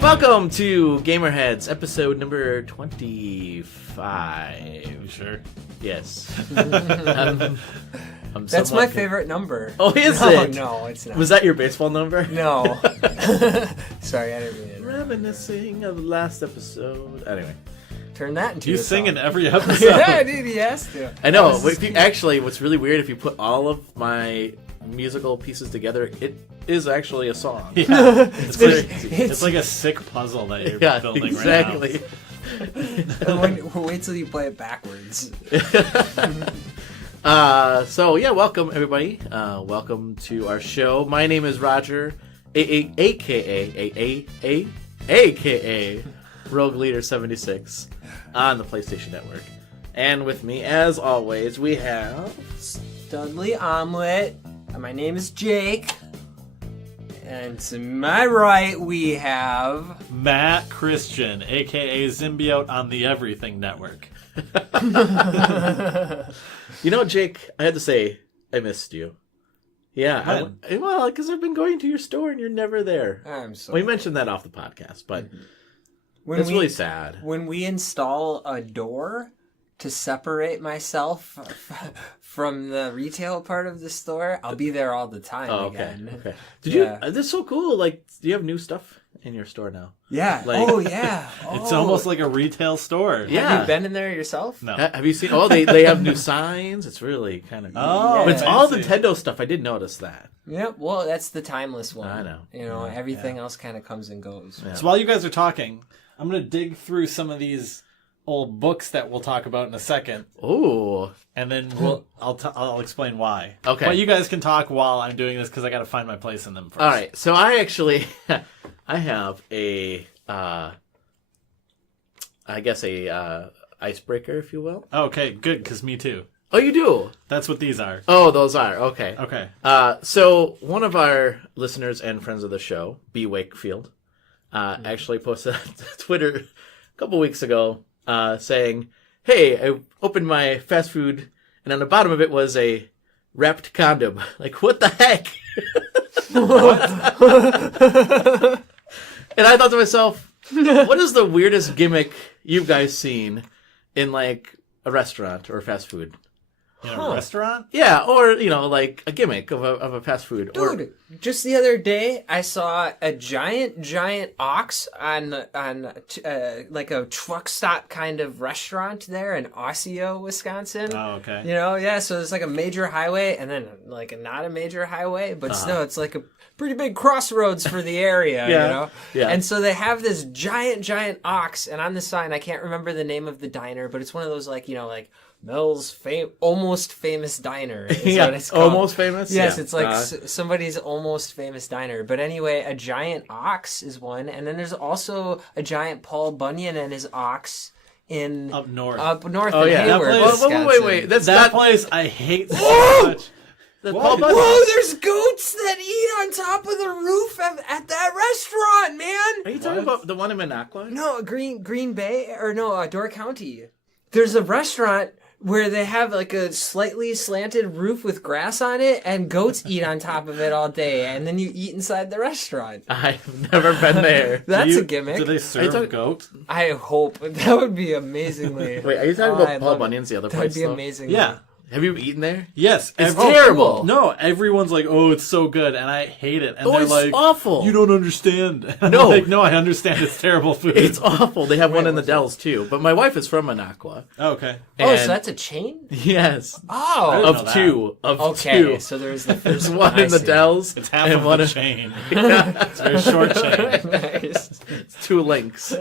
Welcome to GamerHeads, episode number 25. Sure. Yes. That's my favorite number. Oh, is it? No, it's not. Was that your baseball number? No. Sorry, I didn't mean it. Reminiscing of the last episode. Anyway. Turn that into You a sing song. in every episode. Yeah, dude, he has to. I know. Actually, what's really weird, if you put all of my musical pieces together, it is actually a song. Yeah. It's like a sick puzzle that you're building exactly. right Wait till you play it backwards. Welcome everybody. Welcome to our show. My name is Roger, aka Rogue Leader 76 on the PlayStation Network. And with me, as always, we have Studley Omelet. My name is Jake. And to my right, we have Matt Christian, a.k.a. Symbiote on the Everything Network. You know, Jake, I had to say, I missed you. Yeah, because I've been going to your store and you're never there. I'm sorry. We mentioned that off the podcast, but it's really sad. When we install a door to separate myself from the retail part of the store, I'll be there all the time again. Okay. Did you? That's so cool. Like, do you have new stuff in your store now? Yeah. Like, It's almost like a retail store. Yeah. Have you been in there yourself? No. Have you seen? Oh, they have new signs. It's really kind of. Oh, but it's I all see. Nintendo stuff. I did notice that. Yeah, well, that's the timeless one. I know. You know, everything else kind of comes and goes. Yeah. So while you guys are talking, I'm going to dig through some of these old books that we'll talk about in a second. Ooh. And then I'll explain why. Okay. But you guys can talk while I'm doing this because I got to find my place in them first. All right. So I actually, I have a, icebreaker, if you will. Okay, good, because me too. Oh, you do? That's what these are. Oh, those are. Okay. Okay. So one of our listeners and friends of the show, B. Wakefield, actually posted on Twitter a couple weeks ago saying, "Hey, I opened my fast food, and on the bottom of it was a wrapped condom." Like, what the heck? And I thought to myself, what is the weirdest gimmick you guys seen in, like, a restaurant or fast food? In a restaurant? Yeah, or, like a gimmick of a fast food. Dude, just the other day, I saw a giant ox on like a truck stop kind of restaurant there in Osseo, Wisconsin. Oh, okay. You know, yeah, so it's like a major highway and then like not a major highway, but still it's like a pretty big crossroads for the area, Yeah. you know? Yeah. And so they have this giant ox, and on the sign, I can't remember the name of the diner, but it's one of those like Mel's almost famous diner is what it's called. Almost famous? Yes, Yeah. it's like somebody's almost famous diner. But anyway, a giant ox is one, and then there's also a giant Paul Bunyan and his ox in Up north. Oh, in yeah. Hayward, That place- Wisconsin. Wait. That's that not place I hate so much. the What? Paul Bunyan. Whoa, there's goats that eat on top of the roof at that restaurant, man. Are you talking about the one in Minocqua? No, Green Bay, or no, Door County. There's a restaurant where they have like a slightly slanted roof with grass on it, and goats eat on top of it all day, and then you eat inside the restaurant. I've never been there. That's a gimmick. Do they serve goat? I hope. That would be amazingly... Wait, are you talking about Paul Bunyan's the other That would place? be though? amazing. Yeah. Have you eaten there? Yes. It's terrible. cool. No, everyone's like, oh, it's so good, and I hate it. And Oh, they're it's like, awful. You don't understand. And No. I'm like, no, I understand. It's terrible food. It's awful. They have one in the Dells too. But my wife is from Minocqua. Okay. Oh, And- so that's a chain? Yes. Oh. didn't know Of that. two. Of Okay, two. so there's the There's first one I in the see. Dells. It's half and of one the in- chain. Yeah. It's a very short chain. Nice. It's 2 links.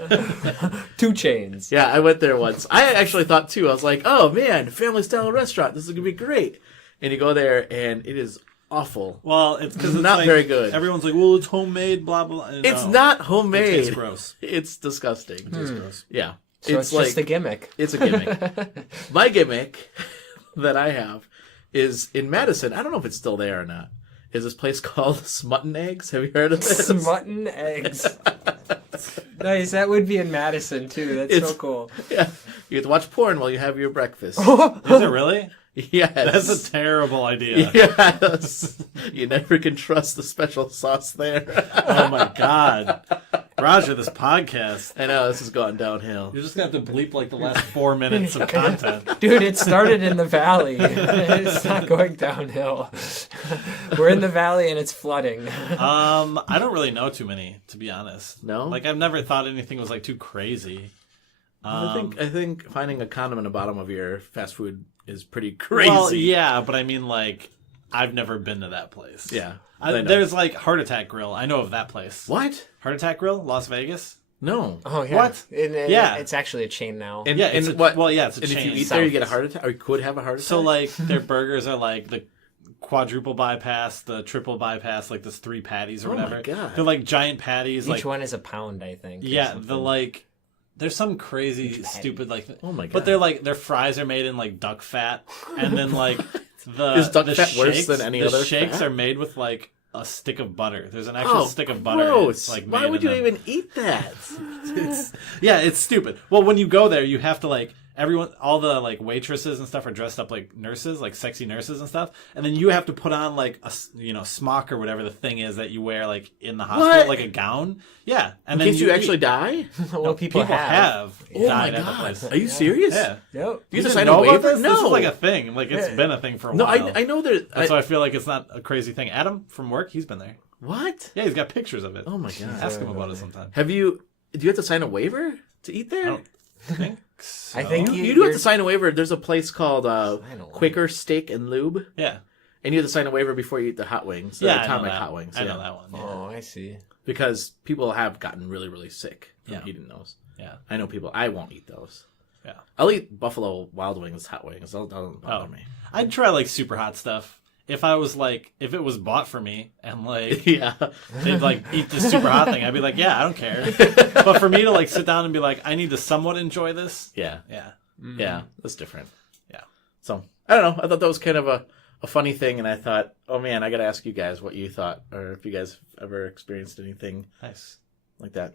2 chains. Yeah, I went there once. I actually thought too. I was like, oh man, family style restaurant. This is gonna be great. And you go there and it is awful. Well, it's because it's Not like, very good. Everyone's like, well, it's homemade, blah, blah, blah. It's No. not homemade. It's gross. It's disgusting. It's gross. Yeah. So it's just a gimmick. It's a gimmick. My gimmick that I have is in Madison. I don't know if it's still there or not. Is this place called Smutton Eggs? Have you heard of this? Smutton eggs. Nice. That would be in Madison too. That's so It's- cool. Yeah. You get to watch porn while you have your breakfast. Is it really? Yes. That's a terrible idea. Yes. You never can trust the special sauce there. Oh my god. Roger, this podcast. I know, this has gone downhill. You're just going to have to bleep like the last 4 minutes of content. Dude, it started in the valley. It's not going downhill. We're in the valley and it's flooding. I don't really know too many, to be honest. No? Like, I've never thought anything was like too crazy. I think finding a condom in the bottom of your fast food is pretty crazy. Well, yeah, but I mean, like, I've never been to that place. Yeah. There's like Heart Attack Grill. I know of that place. What? Heart Attack Grill, Las Vegas. No. Oh, yeah. What? Yeah. It's actually a chain now. And, Yeah, and it's what? it's a And chain. if you eat there, you get a heart attack, or you could have a heart attack. So like their burgers are like the quadruple bypass, the triple bypass, like there's 3 patties or Oh my whatever. God. They're like giant patties. Each like one is a pound, I think. or yeah, something. the like. There's some crazy patty. stupid like. Oh my God. But they're like their fries are made in like duck fat, and then like Is duck the fat worse shakes, than any the other shakes fat? are made with like a stick of butter. There's an actual stick of butter. Gross. Like Why made would in you them. even eat that? Yeah, it's stupid. Well, when you go there, you have to like everyone, all the like waitresses and stuff are dressed up like nurses, like sexy nurses and stuff, and then you have to put on like a smock or whatever the thing is that you wear like in the hospital, What? like a gown. Yeah, and In then case you actually die? well, people have Oh died my at the God. place. Are you serious? Yeah. Yep. You have to didn't sign know a about waiver? this? No. This is like a thing. Like it's been a thing for a No, while. I know there. That's why I feel like it's not a crazy thing. Adam from work, he's been there. What? Yeah, he's got pictures of it. Oh my God. Ask him about it sometime. Do you have to sign a waiver to eat there? I don't think so. I think You do have to sign a waiver. There's a place called a Quaker Steak and Lube, Yeah. and you have to sign a waiver before you eat the hot wings. The Yeah, I know atomic that. hot wings. I yeah. know that one. Yeah. Oh, I see. Because people have gotten really, really sick from Yeah. eating those. Yeah. I know people. I won't eat those. Yeah. I'll eat Buffalo Wild Wings, hot wings. That doesn't bother me. I'd try like super hot stuff. If it was bought for me and like Yeah. they'd like eat this super hot thing, I'd be like, yeah, I don't care. But for me to like sit down and be like, I need to somewhat enjoy this. Yeah. Yeah. Yeah. That's different. Yeah. So, I don't know. I thought that was kind of a funny thing, and I thought, oh man, I got to ask you guys what you thought, or if you guys ever experienced anything Nice. like that.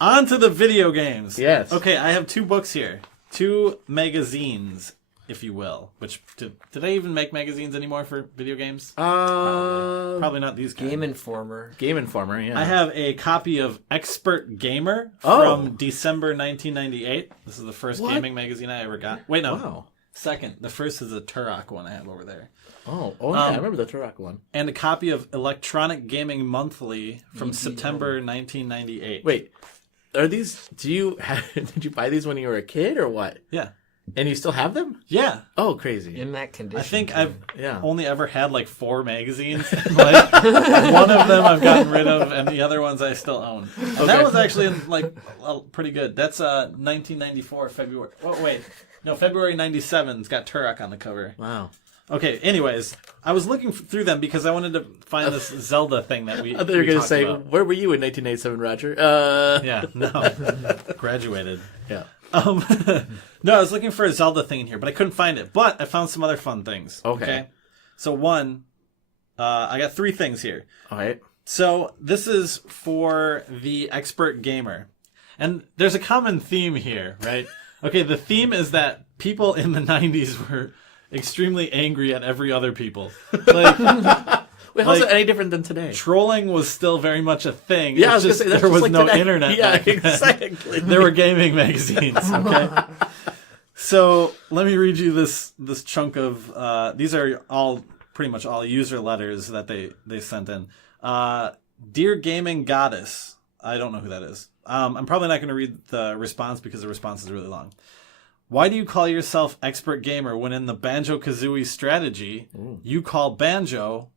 On to the video games. Yes. Okay, I have 2 books here. 2 magazines, if you will. Which do they even make magazines anymore for video games? Probably not these guys. Game Informer. Game Informer, yeah. I have a copy of Expert Gamer Oh. from December 1998. This is the first What? gaming magazine I ever got. Wait, no. Wow. Second. The first is a Turok one I have over there. Oh, yeah, I remember the Turok one. And a copy of Electronic Gaming Monthly from September 1998. Wait, are these? Did you buy these when you were a kid or what? Yeah. And you still have them? Yeah. Oh, crazy! In that condition. I think too. I've Yeah. only ever had like 4 magazines. Like, one of them I've gotten rid of, and the other ones I still own. And that was actually pretty good. That's 1994 February. Oh wait, no, February '97. It's got Turok on the cover. Wow. Okay. Anyways, I was looking through them because I wanted to find this Zelda thing that we. I thought you were we gonna talked say, about. where were you in 1987, Roger? Yeah. No. Graduated. Yeah. No, I was looking for a Zelda thing in here, but I couldn't find it. But I found some other fun things. Okay. So one, I got 3 things here. All right. So this is for the Expert Gamer. And there's a common theme here, right? Okay, the theme is that people in the 90s were extremely angry at every other people. Like, Wait, how's Like- it any different than today? trolling was still very much a thing. Yeah, I It's was just gonna say, that's there just was like no today. internet. Yeah, back then. exactly. There were gaming magazines, okay? So let me read you this chunk of these are all pretty much all user letters that they sent in. Dear Gaming Goddess, I don't know who that is. I'm probably not going to read the response because the response is really long. Why do you call yourself Expert Gamer when in the Banjo-Kazooie strategy you call Banjo,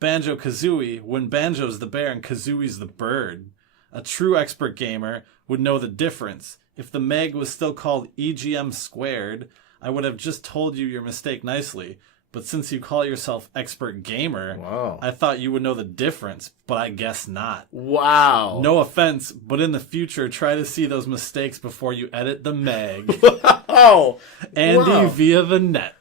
Banjo-Kazooie when Banjo's the bear and Kazooie's the bird? A true Expert Gamer would know the difference. If the Meg was still called EGM squared, I would have just told you your mistake nicely. But since you call yourself Expert Gamer, Wow. I thought you would know the difference, but I guess not. Wow. No offense, but in the future, try to see those mistakes before you edit the Meg. Oh. Andy Wow. via the net.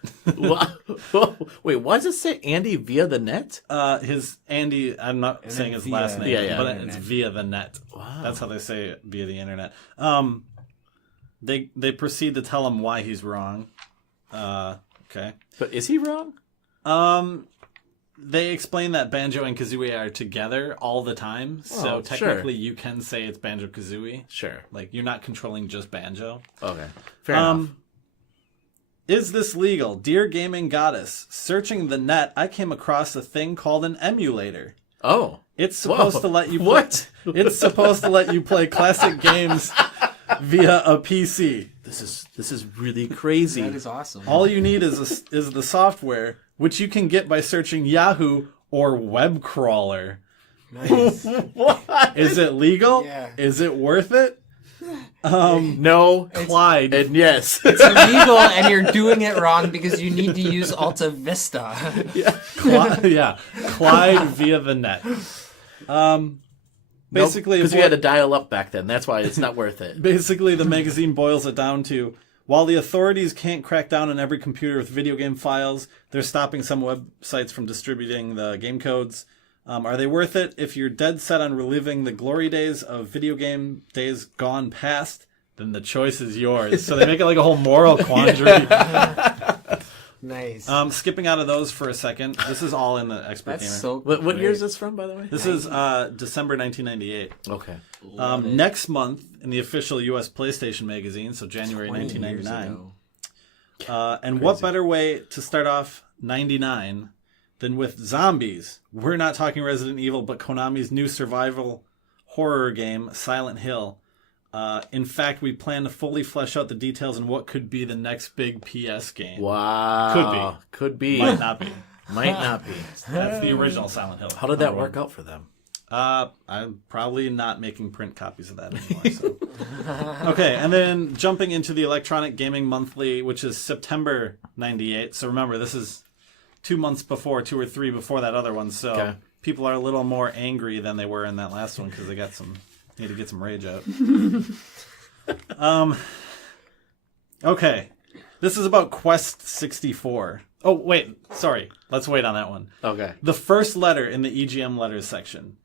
Wait, why does it say Andy via the net? His Andy, I'm not saying his via last name, Yeah, but the it's net. via the net. Wow. That's how they say it via the internet. They proceed to tell him why he's wrong. Okay. But is he wrong? they explain that Banjo and Kazooie are together all the time, so technically you can say it's Banjo-Kazooie. Sure. Like, you're not controlling just Banjo. Okay. Fair enough. Is this legal? Dear Gaming Goddess, searching the net, I came across a thing called an emulator. Oh. It's supposed to let you play, What? It's supposed to let you play classic games via a PC. This is really crazy. That is awesome. All you need is the software, which you can get by searching Yahoo or web crawler. Nice. What? Is it legal? Yeah. Is it worth it? No. Clyde. And yes. It's illegal, and you're doing it wrong because you need to use Alta Vista. Clyde via the net. Basically, because you had to dial up back then. That's why it's not worth it. Basically, the magazine boils it down to, while the authorities can't crack down on every computer with video game files, they're stopping some websites from distributing the game codes. Are they worth it? If you're dead set on reliving the glory days of video game days gone past, then the choice is yours. So they make it like a whole moral quandary. Nice. Skipping out of those for a second. This is all in the Expert That's Gamer. so What year is this from, by the way? This is December 1998. Okay. Next month, in the official U.S. PlayStation magazine, so January 1999. And what better way to start off 99 than with zombies? We're not talking Resident Evil, but Konami's new survival horror game, Silent Hill. In fact, we plan to fully flesh out the details on what could be the next big PS game. Wow. Could be. Might not be. Might not be. That's the original Silent Hill. How did that work out for them? I'm probably not making print copies of that anymore. So. Okay, and then jumping into the Electronic Gaming Monthly, which is September 98. So remember, this is 2 months before, 2 or 3 before that other one. So people are a little more angry than they were in that last one because they got need to get some rage out. Okay, this is about Quest 64. Oh, wait, sorry. Let's wait on that one. Okay. The first letter in the EGM letters section.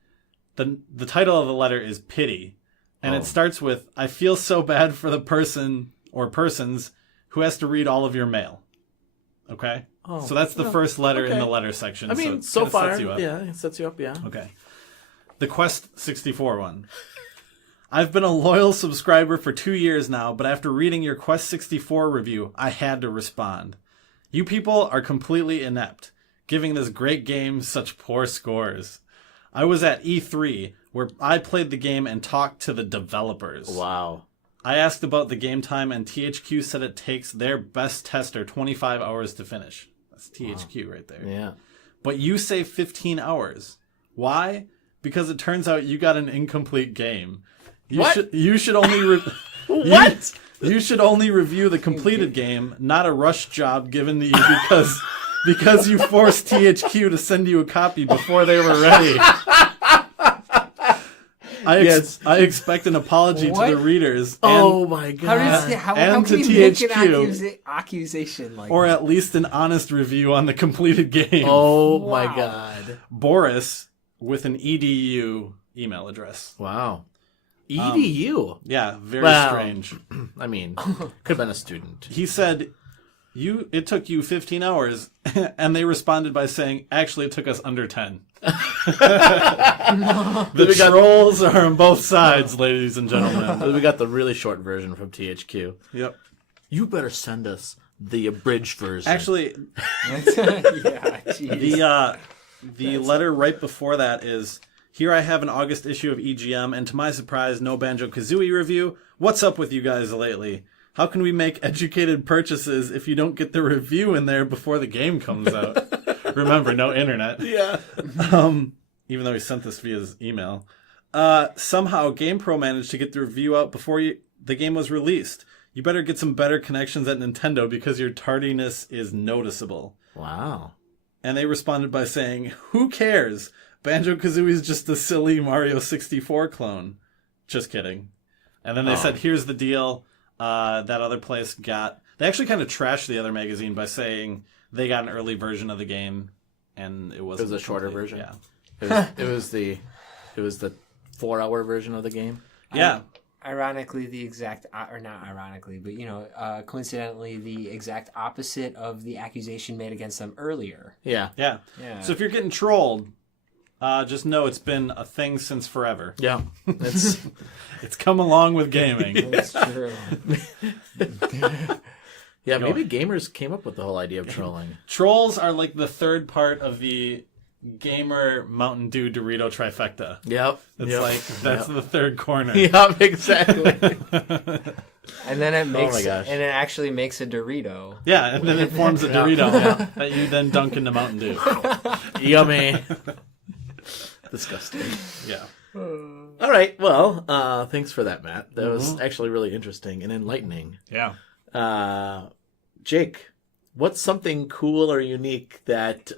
The title of the letter is Pity. And it starts with, I feel so bad for the person or persons who has to read all of your mail. Okay? Oh. So that's the first letter in okay. the letter section. I mean, so so far, sets you up. yeah, it sets you up, yeah. Okay. The Quest 64 one. I've been a loyal subscriber for 2 years now, but after reading your Quest 64 review, I had to respond. You people are completely inept, giving this great game such poor scores. I was at E3, where I played the game and talked to the developers. Wow. I asked about the game time, and THQ said it takes their best tester 25 hours to finish. That's THQ right there. Yeah. But you say 15 hours. Why? Because it turns out you got an incomplete game. You should only... What? You should only review the completed game, not a rush job given to you because you forced THQ to send you a copy before they were ready. I expect an apology to the readers. Oh my god! How and can to you make an THQ. accusation like Or that? at least an honest review on the completed game. Oh Wow. my god! Boris with an EDU email address. Wow. EDU. Yeah, very strange. I mean, could have been a student. He said, it took you 15 hours, and they responded by saying, actually, it took us under 10. The trolls are on both sides, ladies and gentlemen. We got the really short version from THQ. Yep. You better send us the abridged version. Actually, Yeah, geez. the letter right before that is, here I have an August issue of EGM, and to my surprise, no Banjo-Kazooie review. What's up with you guys lately? How can we make educated purchases if you don't get the review in there before the game comes out? Remember, no internet. Yeah. Even though he sent this via his email. Somehow, GamePro managed to get the review out before the game was released. You better get some better connections at Nintendo because your tardiness is noticeable. Wow. And they responded by saying, who cares? Banjo-Kazooie is just a silly Mario 64 clone. Just kidding. And then they said, here's the deal. That other place got... They actually kind of trashed the other magazine by saying they got an early version of the game, and it wasn't... It was a shorter version? Yeah. It was the 4-hour version of the game. Yeah. ironically the exact, or not ironically, but coincidentally the exact opposite of the accusation made against them earlier. Yeah. So if you're getting trolled, just know it's been a thing since forever. Yeah. It's come along with gaming. That's true. Yeah, maybe gamers came up with the whole idea of trolling. Trolls are like the third part of the gamer Mountain Dew Dorito trifecta. Yep. That's the third corner. Yep, exactly. And then it makes, Oh my gosh. and it actually makes a Dorito. Yeah, and then it forms a Dorito that you then dunk into Mountain Dew. Yummy. Disgusting. Yeah. All right. Well, thanks for that, Matt. That was actually really interesting and enlightening. Yeah. Jake, what's something cool or unique that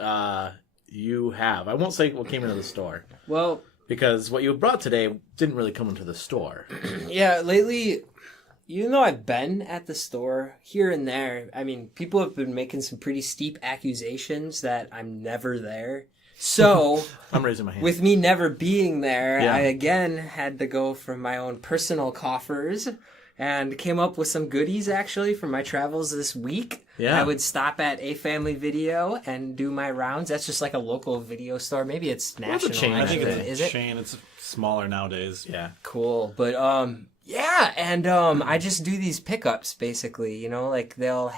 you have? I won't say what came into the store. Well, because what you brought today didn't really come into the store. yeah, lately, even though I've been at the store here and there, I mean, people have been making some pretty steep accusations that I'm never there. So, I'm raising my hand. with me never being there, Yeah. I again had to go from my own personal coffers and came up with some goodies actually for my travels this week. Yeah. I would stop at A Family Video and do my rounds. That's just like a local video store. Maybe it's national. chain. I think actually. it's a chain. It's smaller nowadays. Yeah. Cool. But yeah, and I just do these pickups basically, like they'll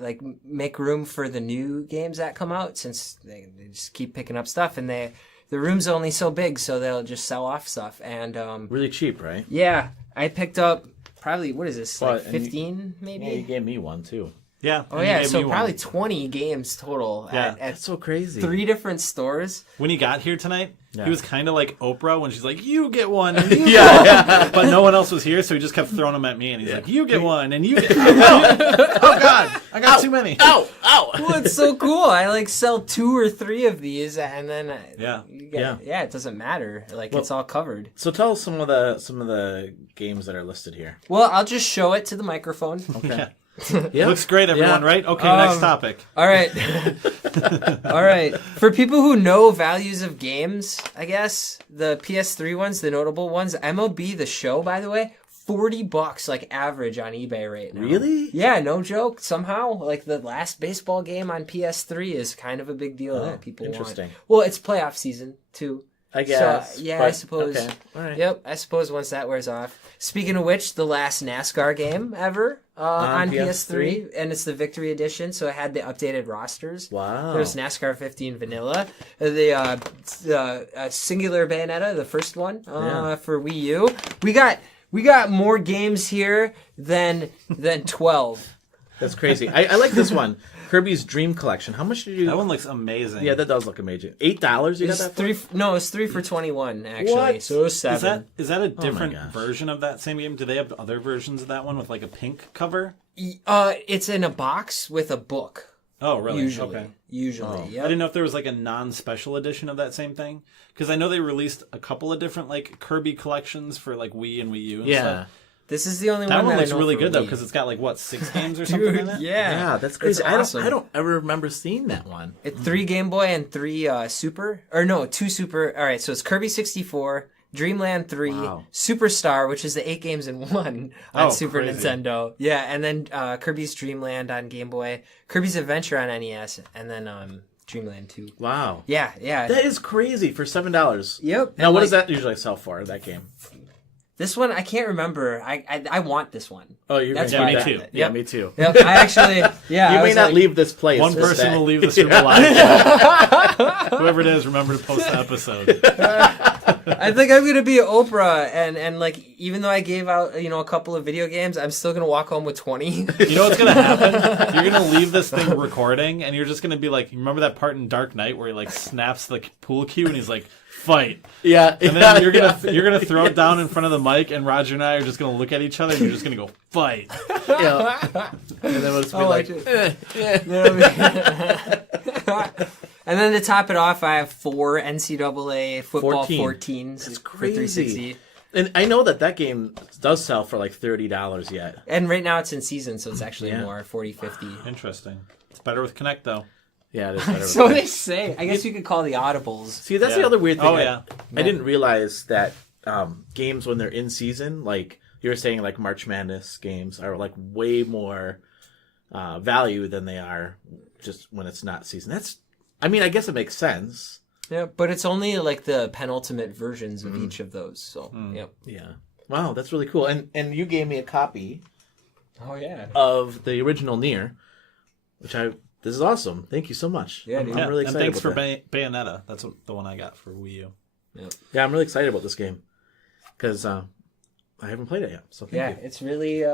like make room for the new games that come out since they just keep picking up stuff, and the room's only so big, so they'll just sell off stuff. And Really cheap, right? yeah, I picked up probably, what is this, Well, like 15 maybe? Yeah, you gave me one too. Yeah. Oh and you yeah, gave so me one. probably 20 games total Yeah. at That's so crazy. 3 different stores. When he got here tonight, Yeah. he was kind of like Oprah when she's like, "You get one," and you Yeah. but no one else was here, so he just kept throwing them at me, and he's Yeah. like, "You get one," and you get. Oh God, I got too many. Ow! Ow! Well, it's so cool. I like sell 2 or 3 of these, and then Yeah. it doesn't matter. Like it's all covered. So tell us some of the games that are listed here. Well, I'll just show it to the microphone. Okay. Yeah. Yeah. Looks great, everyone. Yeah. Right? Okay, next topic. All right. All right. For people who know values of games, I guess, the PS3 ones, the notable ones, MLB The Show, by the way, $40 like average on eBay right now. Really? Yeah, no joke. Somehow, like the last baseball game on PS3 is kind of a big deal that people interesting. want. Well, it's playoff season too. I guess. So, yeah, but- I suppose. Okay. All right. Yep, I suppose once that wears off. Speaking of which, the last NASCAR game ever on PS3, and it's the Victory Edition, so it had the updated rosters. Wow. There's NASCAR 15 Vanilla, the Singular Bayonetta, the first one for Wii U. We got more games here than 12. That's crazy. I like this one. Kirby's Dream Collection. How much did you... That one looks amazing. Yeah, that does look amazing. $8 you got that for? It's 3 for 21 actually. What? So it was 7. Is that a different gosh. version of that same game? Do they have other versions of that one with like a pink cover? It's in a box with a book. Oh, really? Usually. Okay. Usually, I yep. didn't know if there was like a non-special edition of that same thing, because I know they released a couple of different like Kirby collections for like Wii and Wii U. And Yeah. stuff. This is the only That one one that looks I know really for good though, Wii. because it's got like what 6 games or something in Dude, it. yeah, That's crazy. It's awesome. I don't ever remember seeing that one. It's 3 Game Boy and 3 Super, or no, 2 Super. All right, so it's Kirby 64, Dreamland 3, Wow. Superstar, which is the 8 games in one on Oh, Super crazy. Nintendo. Yeah, and then Kirby's Dreamland on Game Boy, Kirby's Adventure on NES, and then Dreamland 2. Wow. Yeah. That is crazy for $7. Yep. Now, And, what like, does that usually sell for, that game? This one, I can't remember. I want this one. Oh, you're That's gonna why do I that. got it. Yeah, Yep. me too. Yep, I actually, yeah. You I may was not like, leave this place. One this person day. will leave this room alive. Whoever it is, remember to post the episode. I think I'm gonna be Oprah, and like even though I gave out a couple of video games, I'm still gonna walk home with 20. You know what's gonna happen? You're gonna leave this thing recording, and you're just gonna be like, you remember that part in Dark Knight where he like snaps the pool cue and he's like, "Fight!" Yeah. And then you're gonna throw it down in front of the mic, and Roger and I are just gonna look at each other, and you're just gonna go, "Fight!" Yeah. And then we'll just be Oh, like, And then to top it off, I have 4 NCAA football 14. 14s That's for crazy. 360. And I know that game does sell for like $30 yet. And right now it's in season, so it's actually Yeah. more 40, 50. Interesting. It's better with Kinect though. Yeah, it is better. So with they that. say. I guess you could call the audibles. See, that's Yeah. the other weird thing. Oh, yeah. I didn't realize that games when they're in season, like you were saying like March Madness games are like way more value than they are just when it's not season. I guess it makes sense. Yeah, but it's only like the penultimate versions of each of those. So, yep. Yeah. Wow, that's really cool. And you gave me a copy. Oh yeah. Of the original Nier, this is awesome. Thank you so much. Yeah, I'm dude. really excited. And thanks for that. Bayonetta. That's the one I got for Wii U. Yeah, I'm really excited about this game because I haven't played it yet. So thank you. It's really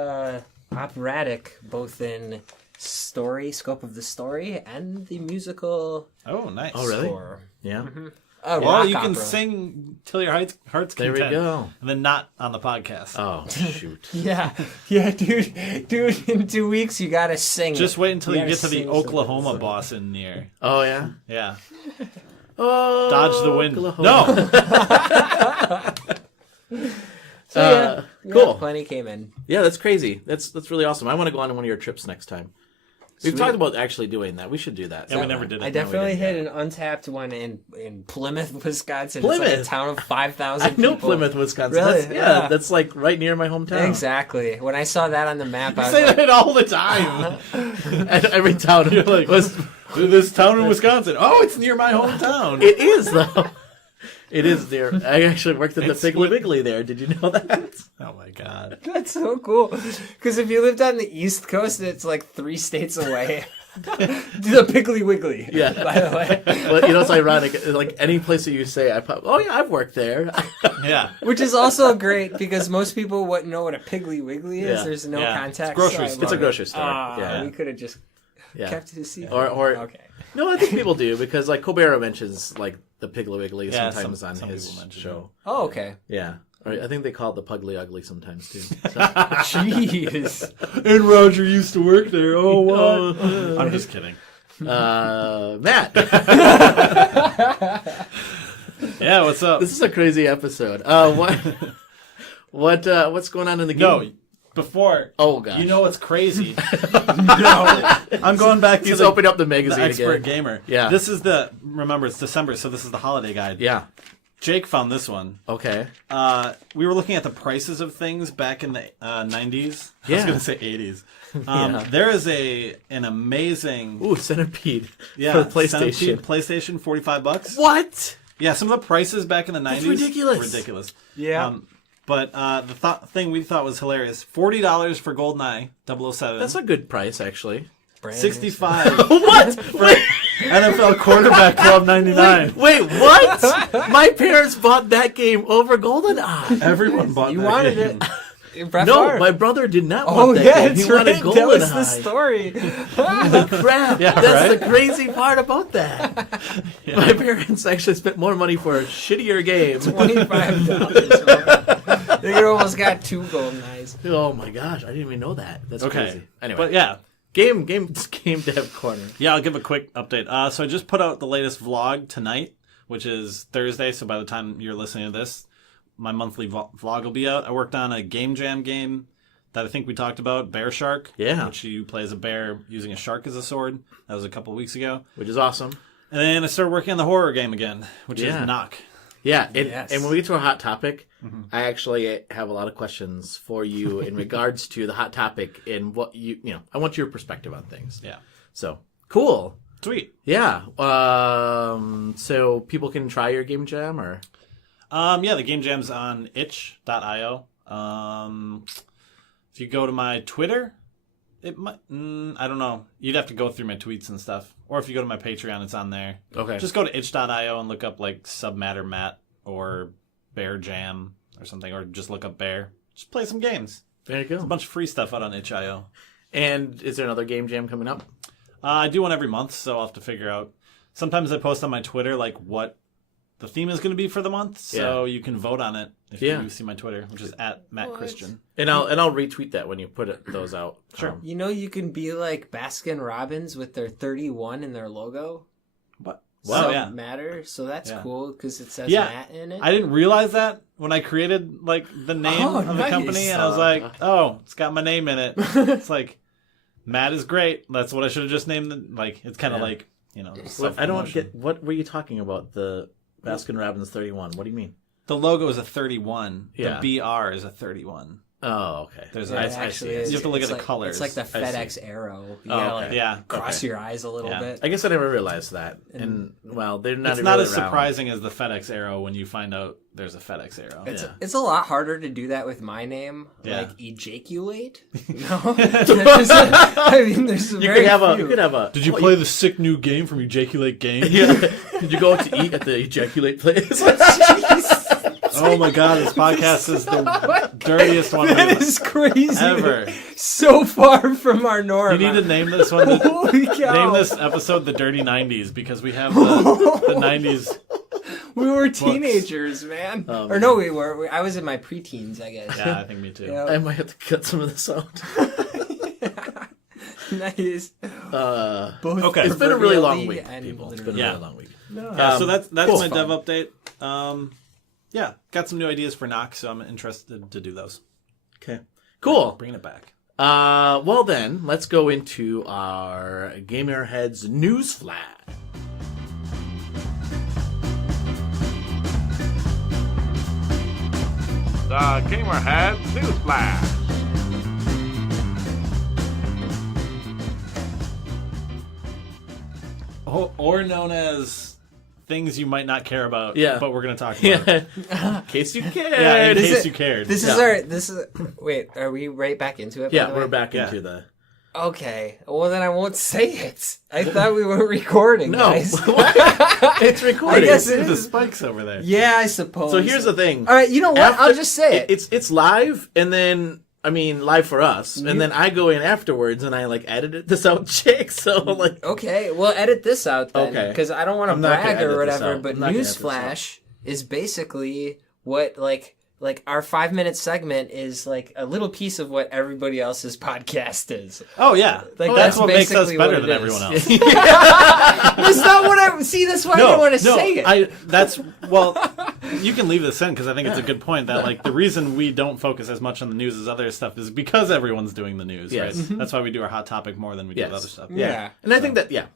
operatic, both in scope of the story, and the musical. Oh, nice. Oh, really? Score. Yeah. Mm-hmm. Well, you can sing till your heart's content. There we go. And then not on the podcast. Oh, shoot. Yeah, dude. In 2 weeks, you gotta sing. Just wait until you get to the sing Oklahoma something. boss in Nier. Oh, yeah? Yeah. Oh, Dodge the wind. Oklahoma. No! So, cool. Plenty came in. Yeah, that's crazy. That's really awesome. I want to go on one of your trips next time. We've talked about actually doing that. We should do that. Yeah, we never did it. I definitely hit an untapped one in Plymouth, Wisconsin. Plymouth? It's like a town of 5,000 I know people. Plymouth, Wisconsin. Really? That's, Yeah. that's like right near my hometown. Exactly. When I saw that on the map, I You was say like, that all the time. And every town was. This town in Wisconsin. Oh, it's near my hometown. It is though. It is there. I actually worked at the It's Piggly Wiggly there. Did you know that? Oh my god. that's so cool. Because if you lived on the East Coast, it's like 3 states away. The Piggly Wiggly. Yeah. By the way. But it's ironic. Like any place that you say, I've worked there. Yeah. Which is also great because most people wouldn't know what a Piggly Wiggly is. Yeah. There's no Yeah. context. It's grocery so I store. love It's a it. grocery store. Ah, Yeah. we could have just Yeah. kept it a secret. Or Okay. no, I think people do because like Colbert mentions like the Piggly Wiggly Yeah, sometimes some on people his mention show. Oh, okay. Yeah. Or I think they call it the Pugly Ugly sometimes too. So. Jeez. And Roger used to work there. Oh, what? I'm just kidding. Matt, Yeah, what's up? this is a crazy episode. What's going on in the game? No, before. Oh gosh. You know what's crazy? No. I'm going back to He's the, opened up the the magazine expert again. gamer. Yeah. This is remember, it's December, so this is the holiday guide. Yeah. Jake found this one. Okay. We were looking at the prices of things back in the 90s. I Yeah. was going to say 80s. Yeah. There is an amazing Ooh, Centipede. yeah, For the PlayStation. Centipede PlayStation, $45. What? Yeah, some of the prices back in the 90s. ridiculous. Ridiculous. Yeah. But the thing we thought was hilarious: $40 for GoldenEye 007. That's a good price, actually. Brand new $65 What? Wait, NFL quarterback club 99. wait, what? My parents bought that game over GoldenEye. Everyone bought You that wanted game. it. Brett No, Favre. my brother did not Oh want that yeah, game. it's He wanted right. GoldenEye. That was the story. Holy crap. Yeah, That's right? the crazy part about that. My parents actually spent more money for a shittier game. $25. They almost got 2 golden eyes. Oh my gosh, I didn't even know that. That's Okay. crazy. Anyway, But yeah. game dev corner. Yeah, I'll give a quick update. So I just put out the latest vlog tonight, which is Thursday. So by the time you're listening to this, my monthly vlog will be out. I worked on a game jam game that I think we talked about, Bear Shark. Yeah. Which you play as a bear using a shark as a sword. That was a couple weeks ago. Which is awesome. And then I started working on the horror game again, which Yeah. is Knock. Yeah, Yes. and when we get to our hot topic, I actually have a lot of questions for you in regards to the hot topic and what I want your perspective on things. Yeah. So, cool. Sweet. Yeah. So people can try your game jam or? Yeah, the game jam's on itch.io. If you go to my Twitter, it might, I don't know. You'd have to go through my tweets and stuff. Or if you go to my Patreon, it's on there. Okay. Just go to itch.io and look up like Submatter Matt or Bear Jam or something, or just look up Bear. Just play some games. There you go. A bunch of free stuff out on itch.io. And is there another game jam coming up? I do one every month, so I'll have to figure out. Sometimes I post on my Twitter like what the theme is going to be for the month, so you can vote on it if you see my Twitter, which is @MattChristian. And I'll retweet that when you put those out. Sure. You know, you can be like Baskin Robbins with their 31 in their logo. But Wow. So yeah. Matter, so that's Yeah. cool because it says Yeah. Matt in it. I didn't realize that when I created like the name Oh, of the nice. company, and I was like, "Oh, it's got my name in it." It's like Matt is great. That's what I should have just named. It's kind of Yeah. like I don't self-promotion. get what were you talking about? The Baskin Robbins 31. What do you mean? The logo is a 31. Yeah. The BR is a 31. Oh, okay. There's Yeah, a, it actually you is. have to look It's at the like- colors. It's like the I see. FedEx arrow. You Oh, gotta okay. like Yeah. cross Okay. your eyes a little Yeah. bit. I guess I never realized that. And well, they're not. It's not really as around. surprising as the FedEx arrow when you find out there's a FedEx arrow. Yeah. It's a lot harder to do that with my name, Yeah. like ejaculate. No, I mean, there's You very could have a. few. You could have a. Did you play the sick new game from Ejaculate Game? Yeah. Did you go out to eat at the ejaculate place? Jeez. Oh my god, this podcast is the dirtiest one That we've is crazy. ever. So far from our norm. You need to name this one. Holy cow. Name this episode the Dirty 90s because we have the 90s. We were teenagers, man. Or no, we were. I was in my preteens, I guess. Yeah, I think me too. Yeah. I might have to cut some of this out. Nice. Okay. Both It's been a really long proverbially week, and people. It's been a literally. Yeah. really long week. Yeah, so that's cool. my dev update. Yeah, got some new ideas for Knock, so I'm interested to do those. Okay. Cool. Bringing it back. Well then, let's go into our GamerHeads News Flash. The GamerHeads News Flash. Or known as things you might not care about, Yeah. but we're going to talk about. Yeah. In case you cared. Yeah, in Is case it- you cared. This is our. This is. Wait, are we right back into it? by Yeah, the we're way? back Yeah. into the. Okay. Well, then I won't say it. I thought we were recording, No, guys. it's recorded. I guess See it the is. spikes over there. Yeah, I suppose. So here's the thing. All right, you know what? I'll After- just say it. It's live, and then live for us, and then I go in afterwards and I edit this out, Jake. So Okay, well, edit this out then, Okay. because I don't want to I'm not gonna brag or edit this whatever. out. But I'm not gonna edit this Newsflash is basically what like our 5-minute segment is like a little piece of what everybody else's podcast is. Oh, yeah. Like, That's what makes us basically better what than it everyone is. else. That's not what I see. That's why I didn't want to say it. Well, you can leave this in because I think it's a good point that the reason we don't focus as much on the news as other stuff is because everyone's doing the news, Yes. right? That's why we do our hot topic more than we do Yes. with other stuff. Yeah. And I think that yeah.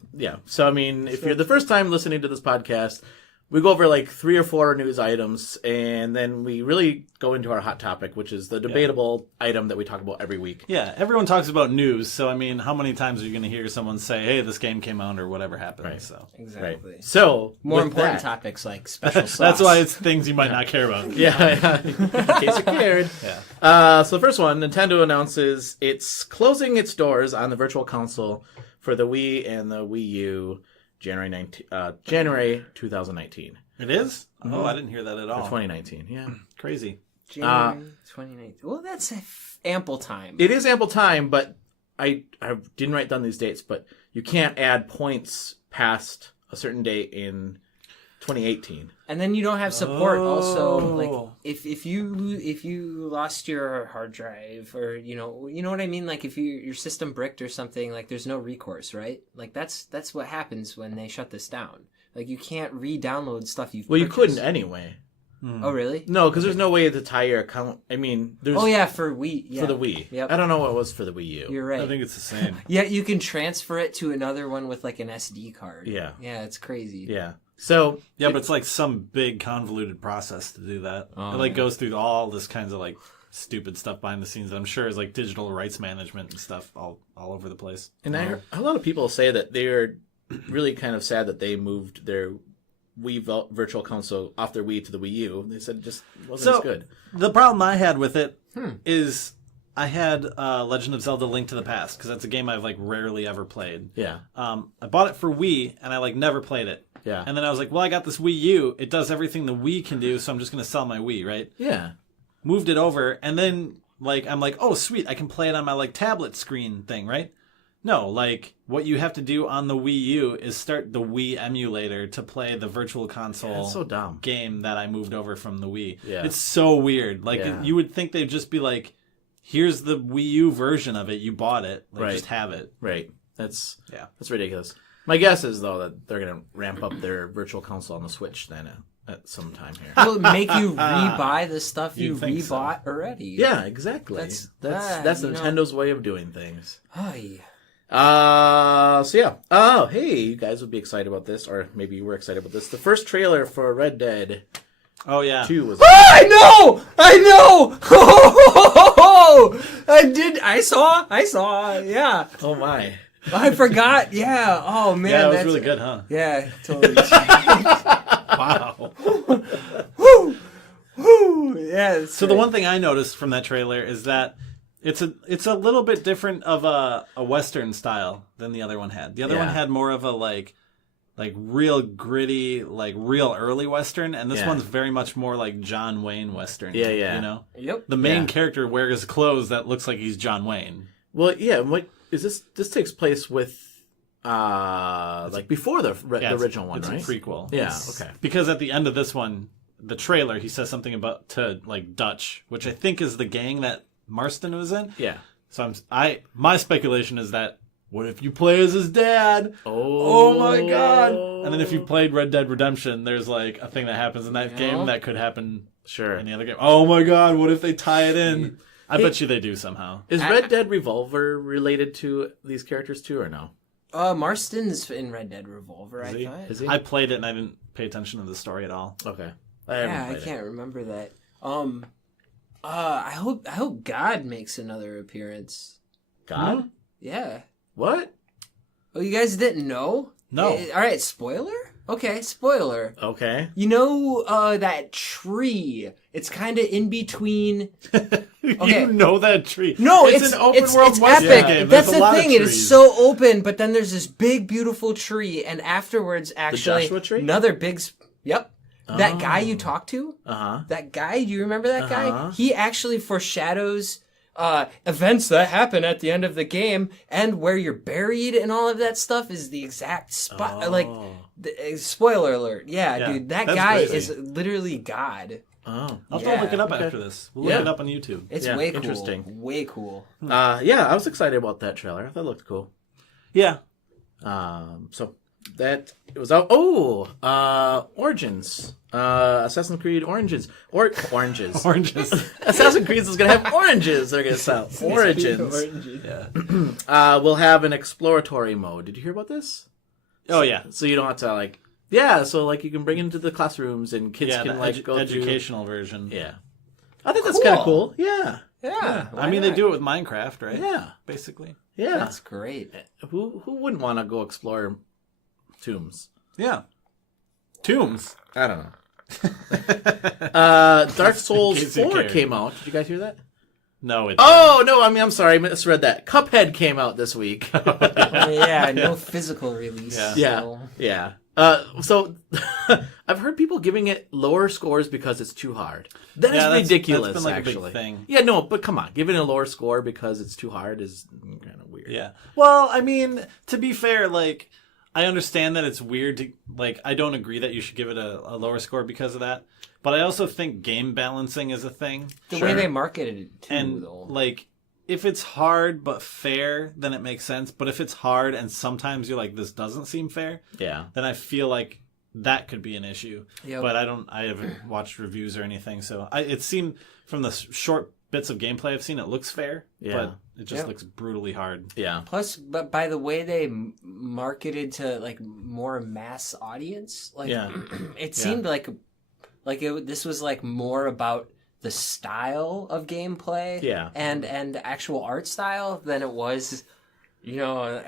So if you're the first time listening to this podcast, we go over 3 or 4 news items, and then we really go into our hot topic, which is the debatable item that we talk about every week. Yeah, everyone talks about news, so how many times are you going to hear someone say, "Hey, this game came out" or whatever happened? Right. So Exactly. Right. So More with important that- topics like special sauce. that's why it's things you might not care about. Yeah, in case you cared. Yeah. So the first one, Nintendo announces it's closing its doors on the Virtual Console for the Wii and the Wii U January 2019. It is? Oh, I didn't hear that at all. 2019, yeah. Crazy. January 2019. Well, that's ample time. It is ample time, but I didn't write down these dates, but you can't add points past a certain date in 2018. And then you don't have support. Also, Oh. like if you lost your hard drive, or you know what I mean. Like if your system bricked or something, like there's no recourse, right? Like that's what happens when they shut this down. Like you can't re-download stuff you've. Well, you purchased. couldn't anyway. Oh really? No, because there's no way to tie your account. There's Oh yeah, for Wii. Yeah. for the Wii. Yep. I don't know what it was for the Wii U. You're right. I think it's the same. Yeah, you can transfer it to another one with like an SD card. Yeah. Yeah, it's crazy. Yeah. So Yeah, but it's like some big convoluted process to do that. Oh, It yeah. goes through all this kinds of stupid stuff behind the scenes that I'm sure is digital rights management and stuff all over the place. And I heard a lot of people say that they're really kind of sad that they moved their Wii Virtual Console off their Wii to the Wii U. They said it just wasn't as good. The problem I had with it is I had Legend of Zelda Link to the Past because that's a game I've rarely ever played. Yeah. I bought it for Wii and I never played it. Yeah. And then I was like, well, I got this Wii U. It does everything the Wii can do, so I'm just going to sell my Wii, right? Yeah. Moved it over, and then I'm like, oh sweet, I can play it on my tablet screen thing, right? No, what you have to do on the Wii U is start the Wii emulator to play the Virtual Console That's so dumb. game that I moved over from the Wii. Yeah. It's so weird. Yeah. You would think they'd just be here's the Wii U version of it. You bought it. Right. Just have it. Right. That's ridiculous. My guess is though that they're going to ramp up their Virtual Console on the Switch then at some time here. Will it make you re-buy the stuff you You'd think so. rebought already? Yeah, exactly. That's you know. Nintendo's way of doing things. Ay. So yeah. Oh, hey, you guys would be excited about this, or maybe you were excited about this. The first trailer for Red Dead Oh, yeah. 2 was I know! Oh, I did. I saw. Yeah. Oh my. I forgot. Yeah. Oh man. Yeah, it was that's really good, huh? Yeah, totally. Wow. Woo! Woo! Yeah. So the one thing I noticed from that trailer is that it's a little bit different of a Western style than the other one had. The other one had more of a like real gritty, like real early Western, and this one's very much more like John Wayne Western. Yeah, yeah. You know? Yep. The main character wears clothes that looks like he's John Wayne. Well, yeah. What is this? This takes place with like before the original one, it's right? It's a prequel. Yeah. Okay. Because at the end of this one, the trailer, he says something about to like Dutch, which I think is the gang that Marston was in. Yeah. So my speculation is that what if you play as his dad? Oh my god! And then if you played Red Dead Redemption, there's like a thing that happens in that game that could happen in the other game. Oh my god! What if they tie it in? I bet you they do somehow. Is Red Dead Revolver related to these characters too, or no? Marston's in Red Dead Revolver. Is I he? thought. Is he? I played it and I didn't pay attention to the story at all. Okay. I can't remember that. I hope God makes another appearance. God? Yeah. What? Oh, you guys didn't know? No. All right, spoiler? Okay, spoiler. Okay. You know that tree? It's kind of in between. Okay. You know that tree? No, it's an open world it's Western epic. game. That's There's a the lot of thing. It is trees. so open, but then there's this big, beautiful tree, and afterwards, actually, Joshua tree? another big. Yep. That guy you talked to. That guy. Do you remember that guy? He actually foreshadows events that happen at the end of the game, and where you're buried and all of that stuff is the exact spot. Like, spoiler alert. Yeah, dude, that that's guy crazy. is literally God. Oh. I'll have to look it up after this. We'll look it up on YouTube. It's Yeah, way cool. interesting. Way cool. Yeah, I was excited about that trailer. I thought it looked cool. Yeah. So that it was out. Oh, Origins. Assassin's Creed Oranges. Oranges. Oranges. Assassin's Creed is gonna have oranges. They're gonna sell Origins. Yeah. We'll have an exploratory mode. Did you hear about this? Oh, yeah. So you don't have to like. Yeah, so like you can bring it into the classrooms and kids can like go educational version. through. Yeah, I think that's kind of cool. Yeah, Yeah. I mean, they do it with Minecraft, right? yeah, Basically. yeah. That's great. Who wouldn't want to go explore tombs? Yeah. Tombs. I don't know. Dark Souls In case you 4 cared. came out. Did you guys hear that? No, it's... Oh no! I'm sorry. I misread that. Cuphead came out this week. Yeah, no physical release. Yeah. So. Yeah. So I've heard people giving it lower scores because it's too hard. That is ridiculous. That's been like actually. a big thing. Yeah, no, but come on, giving it a lower score because it's too hard is kind of weird. Yeah. Well, I mean, to be fair, like, I understand that it's weird to, like, I don't agree that you should give it a lower score because of that. But I also think game balancing is a thing. The way they marketed it, too, And, though. like, if it's hard but fair, then it makes sense. But if it's hard and sometimes you're like, this doesn't seem fair, Yeah. then I feel like that could be an issue. Yep. But I haven't watched reviews or anything. So it seemed, from the short bits of gameplay I've seen, it looks fair. Yeah. But it just looks brutally hard. Yeah. Plus, but by the way they marketed to, like, more mass audience, like, it seemed like this was, like, more about the style of gameplay and actual art style than it was, you know,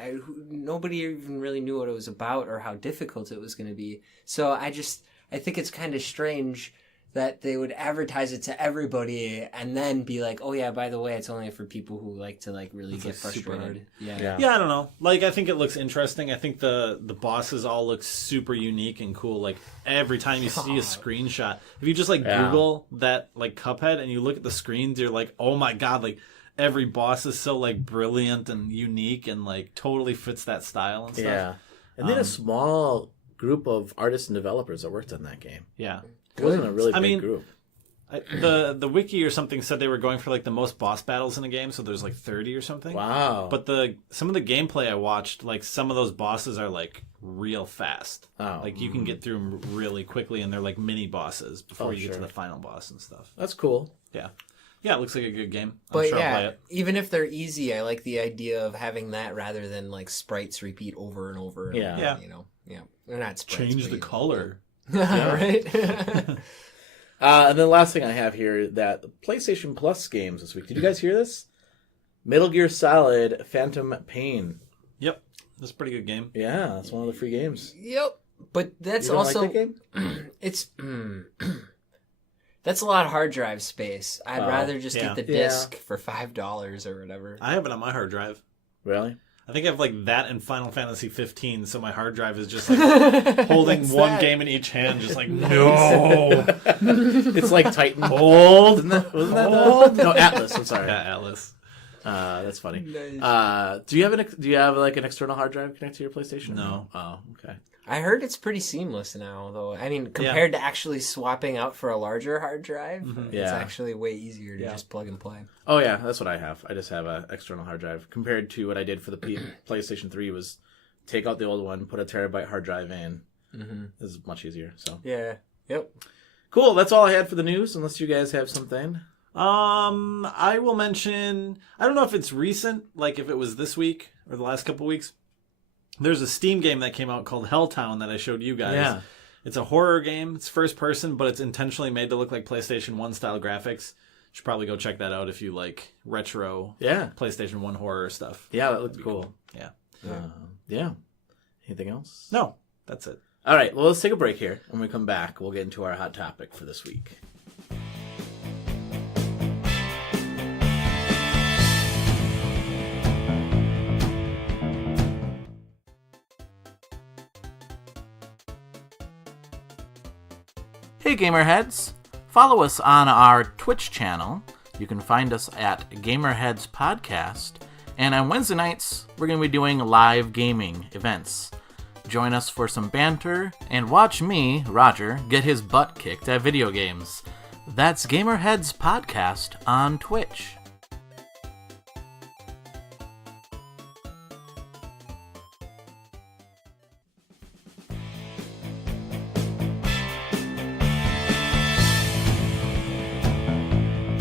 nobody even really knew what it was about or how difficult it was going to be. So I think it's kind of strange that they would advertise it to everybody and then be like, oh yeah, by the way, it's only for people who like to like really get frustrated. Yeah, I don't know. Like, I think it looks interesting. I think the bosses all look super unique and cool. Like, every time you see a screenshot, if you just like Google that, like, Cuphead, and you look at the screens, you're like, oh my god, like, every boss is so like brilliant and unique and like totally fits that style and stuff. Yeah. And then a small group of artists and developers that worked on that game. Yeah. It wasn't a really big group. The wiki or something said they were going for like the most boss battles in a game, so there's like 30 or something. Wow. But some of the gameplay I watched, like, some of those bosses are like real fast. Oh. Like, you can get through them really quickly, and they're like mini bosses before you get to the final boss and stuff. That's cool. Yeah. Yeah, it looks like a good game. I'm But sure I'll play yeah, it. even if they're easy, I like the idea of having that rather than like sprites repeat over and over. And Yeah. over, Yeah. You know, they're not sprites. Change but the you know. color. Right. And then the last thing I have here, that PlayStation Plus games this week. Did you guys hear this? Metal Gear Solid Phantom Pain. Yep. That's a pretty good game. Yeah, that's one of the free games. Yep. But that's You don't also like that game? it's that's a lot of hard drive space. I'd rather just yeah. get the disc for $5 or whatever. I have it on my hard drive. Really? I think I have like that and Final Fantasy 15, so my hard drive is just like holding What's one that? game in each hand, just like, no. It's like Titan. Hold. Wasn't that no, Atlas. I'm sorry. Yeah, Atlas. That's funny. Nice. Do you have like an external hard drive connected to your PlayStation? No. Oh, okay. I heard it's pretty seamless now, though. I mean, compared to actually swapping out for a larger hard drive, it's Yeah. actually way easier to just plug and play. Oh yeah, that's what I have. I just have an external hard drive. Compared to what I did for the PlayStation 3 was take out the old one, put a terabyte hard drive in. This is much easier. So Yeah. Yep. cool. That's all I had for the news. Unless you guys have something. I will mention, I don't know if it's recent, like if it was this week or the last couple weeks. There's a Steam game that came out called Helltown that I showed you guys. Yeah. It's a horror game. It's first person, but it's intentionally made to look like PlayStation 1 style graphics. You should probably go check that out if you like retro Yeah. PlayStation 1 horror stuff. Yeah, that looked cool. Yeah. Yeah. Anything else? No, that's it. All right. Well, let's take a break here. When we come back, we'll get into our hot topic for this week. Hey GamerHeads! Follow us on our Twitch channel. You can find us at GamerHeads Podcast. And on Wednesday nights, we're going to be doing live gaming events. Join us for some banter and watch me, Roger, get his butt kicked at video games. That's GamerHeads Podcast on Twitch.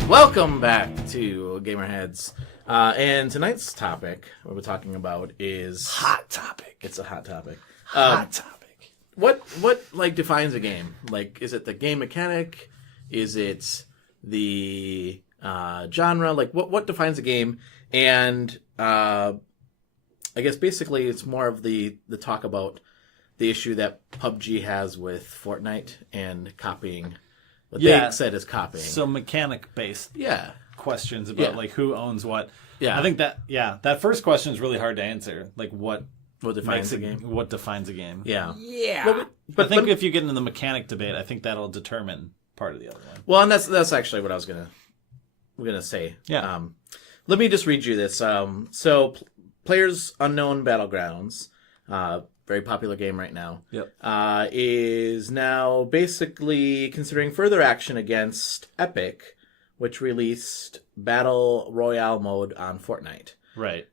Welcome back to GamerHeads. And tonight's topic, what we're talking about is... Hot topic. It's a hot topic. Hot topic. What like defines a game? Like, is it the game mechanic? Is it the genre? Like, what defines a game? And I guess basically it's more of the talk about the issue that PUBG has with Fortnite and copying. What they said is copying. So mechanic based Yeah. questions about Yeah. like who owns what. Yeah. I think that first question is really hard to answer. Like what defines makes a game? What defines a game? Yeah. Yeah. But I think if you get into the mechanic debate, I think that'll determine part of the other one. Well, and that's actually what I was gonna say. Yeah. Let me just read you this. So, players Unknown Battlegrounds, very popular game right now. Yep. Is now basically considering further action against Epic, which released Battle Royale mode on Fortnite. Right.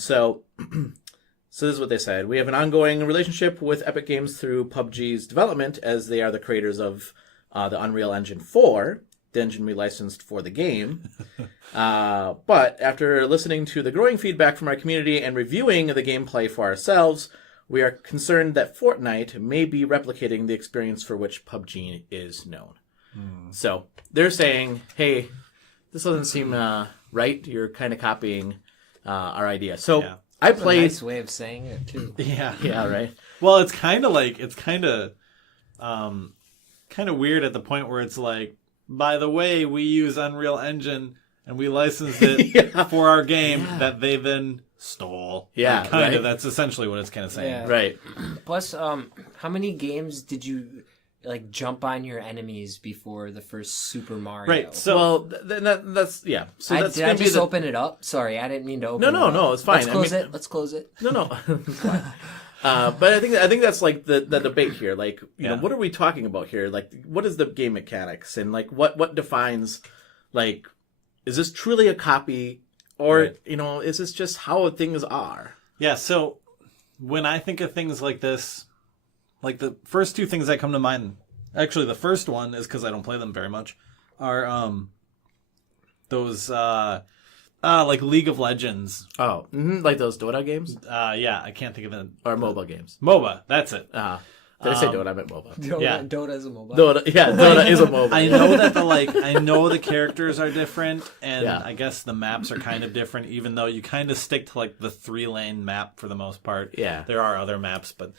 So this is what they said. We have an ongoing relationship with Epic Games through PUBG's development, as they are the creators of the Unreal Engine 4, the engine we licensed for the game. But after listening to the growing feedback from our community and reviewing the gameplay for ourselves, we are concerned that Fortnite may be replicating the experience for which PUBG is known. So they're saying, hey, this doesn't seem right. You're kind of copying our idea. So Yeah. I That's a played... nice way of saying it, too. Yeah. Yeah, right? Well, it's kind of weird at the point where it's like, by the way, we use Unreal Engine and we licensed it for our game that they then stole. Yeah, Like, right. That's essentially what it's kind of saying. Yeah. Right. Plus, how many games did you like jump on your enemies before the first Super Mario? Right. So Well, that's yeah. So that's did I gonna be just the... open it up? Sorry, I didn't mean to open No, it no, up. no, it's fine. Let's I close mean- it. Let's close it. No. It's fine. But I think that's like the debate here. Like, you know, what are we talking about here? Like, what is the game mechanics and like what defines, like, is this truly a copy or you know, is this just how things are? yeah, so when I think of things like this, like the first two things that come to mind, actually the first one is because I don't play them very much, are those like League of Legends. Oh, like those Dota games Yeah, I can't think of it. or MOBA games. MOBA, that's it. Did I say Dota? I meant MOBA. Dota is a mobile. Dota is a MOBA. I know that I know the characters are different, and Yeah. I guess the maps are kind of different, even though you kind of stick to like the 3-lane map for the most part. Yeah. There are other maps, but